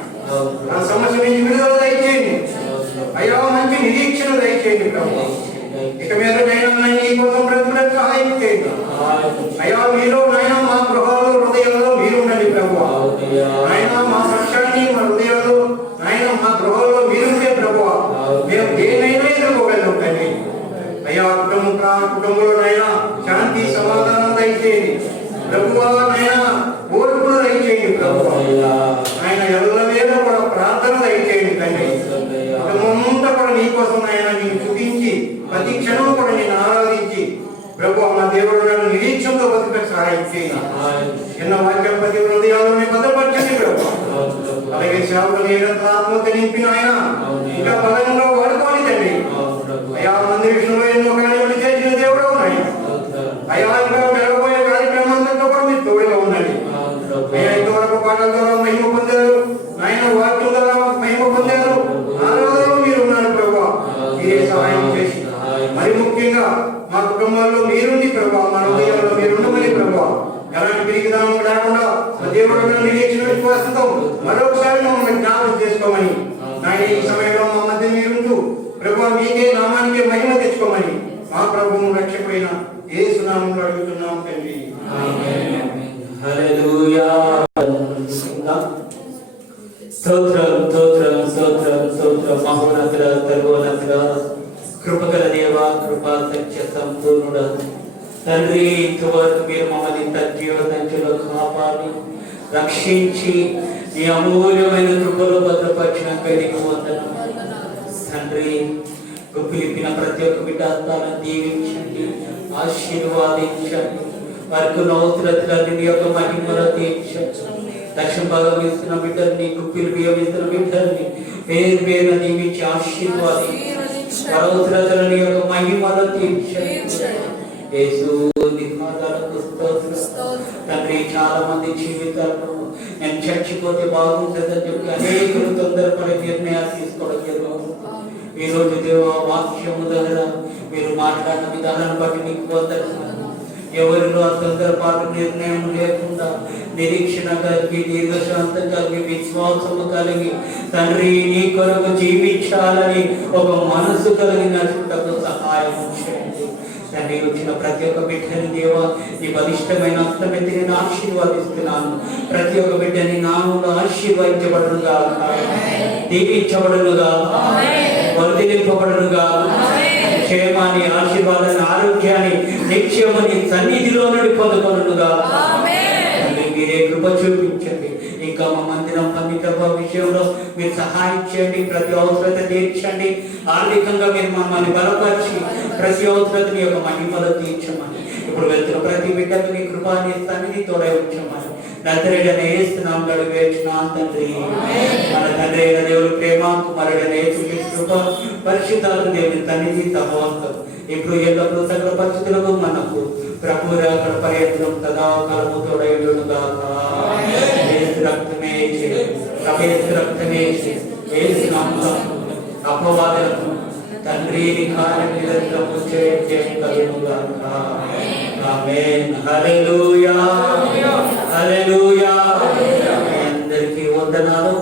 ఆ సమస్య నుంచి విడుదల దయచేయండి అయ్యా, మంచి నిరీక్షణ దయచేయండి ప్రభు. ఇక మీద నైనా నీ కోసం బ్రతుకులకు సహాయం చేయండి అయ్యా. మీలో నాయన మా గృహాలు హృదయాల్లో మీరు ఉండండి ప్రభు. నాయన మా పక్షాన్ని మా హృదయాలు నాయన మా గృహాల్లో మీరుంటే ప్రభు, మేము దేనైనా ఎదుర్కోగలం తండ్రి అయ్యా. కుటుంబంలో నైనా శాంతి సమాధానం దయచేయండి ప్రభువా. నాయన ఓర్పును దయచేయండి ప్రభు. ఆయన ఎల్లవేళ కూడా ప్రార్థన దయచేయండి తండ్రి. కుటుంబమంతా కూడా నీ కోసం ఆయన నీకు చూపించి ప్రతి క్షణం కూడా నేను ఆరాధించి ప్రభు మా దేవుడు నన్ను నిరీక్షంతో బతుకు సహాయం చేయండి. చిన్న వాక్యం ప్రతి హృదయాలను భద్రపరచండి ప్రభు. అలాగే సేవకులు ఏడంత ఆత్మతో నింపిన ఆయన ఇంకా బలంగా వాడుకోవాలి తండ్రి అయ్యా. మంది విషయంలో ఎన్నో కార్యములు చేసిన దేవుడు ఉన్నాయి అయ్యా. ఇంకా జరగబోయే కార్యక్రమాలతో కూడా మీరు తోడుగా ఉండండి అయ్యా. ఇంతవరకు పాటల ద్వారా మహిమ పొందారు ఆయన, వాక్యం ద్వారా మహిమ పొందారు. ఆరాధనలో మీరు ఉన్నారు ప్రభా. మీరే సహాయం చేసి మరి ముఖ్యంగా మా కుటుంబాల్లో మీరుండి ప్రభా, మా హృదయాల్లో మీరుండమని ప్రభా. ఎలాంటి పిరికిదానం లేకుండా మా దేవుడు నిరీక్షణ విశ్వాసంతో మరొకసారి మమ్మల్ని జ్ఞాపకం చేసుకోమని నాయన ఈ సమయంలో మా మధ్య మీరుంటూ ప్రభా మీకే నామానికే మహిమ తెచ్చుకోమని మా ప్రభువు రక్షకుడైన యేసు నామములో అడుగుతున్నాం తండ్రి. హల్లెలూయా. స్తోత్రం స్తోత్రం స్తోత్రం స్తోత్రం. మహోన్నతుడ సర్వోన్నతుడ కృపగల దేవ, కృపా సత్య సంపూర్ణుడ తండ్రి, ఇంతవరకు మీరు మమ్మల్ని జీవ సంఖ్యలో కాపాడి రక్షించి మీ అమూల్యమైన కృపలో భద్రపరిచినపై నీకు వందనాలు తండ్రి. పిలిపిన ప్రతి ఒక్క బిడ్డ తాను దీవించండి, ఆశీర్వాదించండి. వారికి అవసరతలన్నీ నీ యొక్క మహిమలో తీర్చండి. దక్షిణ భాగం ఇస్తున్న బిడ్డల్ని, గుప్పిలు బియ్యం ఇస్తున్న బిడ్డల్ని పేరు పేరు దీవించి ఆశీర్వాదించి వారి అవసరతలని యొక్క మహిమలో తీర్చండి. యేసు తండ్రి, చాలా మంది జీవితాల్లో నేను చచ్చిపోతే బాగుంటుందని చెప్పి అనేకులు తొందరపడే నిర్ణయాలు తీసుకోవడం జరుగుతుంది. ఈ రోజు దేవ వాక్యము ద్వారా మీరు మాట్లాడిన విధానాన్ని బట్టి నీకు వందనాలు. ఎవరిలో తొందరపాటు నిర్ణయం లేకుండా నిరీక్షణ కలిగి, దీర్ఘశాంతం కలిగి, విశ్వాసము కలిగి తండ్రి నీ కొరకు జీవించాలని ఒక మనసు కలిగినట్టు సహాయం చేయండి తండ్రి. వచ్చిన ప్రతి ఒక్క బిడ్డని దేవ నీ బలిష్టమైన హస్తమెత్తి నేను ఆశీర్వాదిస్తున్నాను. ప్రతి ఒక్క బిడ్డని నామములో ఆశీర్వదించబడునుగా, దీవించబడునుగా, వర్ధిల్లింపబడునుగా. క్షేమాన్ని, ఆశీర్వాదాన్ని, ఆరోగ్యాన్ని నిత్యమని సన్నిధిలో నుండి పొందుకొనుగా. మీరే కృప చూపించండి. ఇంకా మా మందిరం పన్నిక విషయంలో మీరు సహాయం చేయండి. ప్రతి అవసరత తీర్చండి. ఆర్థికంగా మీరు మమ్మల్ని బలపరిచి ప్రతి అవసరతని యొక్క మహిమలో తీర్చమని ఇప్పుడు వెళ్తున్న ప్రతి బిడ్డకు నీ కృపాన్ని సన్నిధి తోడై ఉంచమని నజరేయుడైన యేసునామములో అడిగి వేడుచున్నాను తండ్రి. మన తండ్రి అయిన దేవుని ప్రేమ, కుమారుడైన యేసు కృప, పరిశుద్ధాత్మ దేవుని సన్నిధి సహవాసం ఇప్పుడు ఎల్లప్పుడూ సకల పరిస్థితులకు మనకు ప్రభు రాకడ పర్యంతం సదాకాలము తోడై ఉండునుగాక. యేసు రక్తమే యేసు రక్తమే యేసు నామములో అపవాదులకు తండ్రి కార్యం నిరంతరము చేయగలుగునుగాక. ఆమేన్. హల్లెలూయా, హల్లెలూయా. అందరికీ వందనాలు.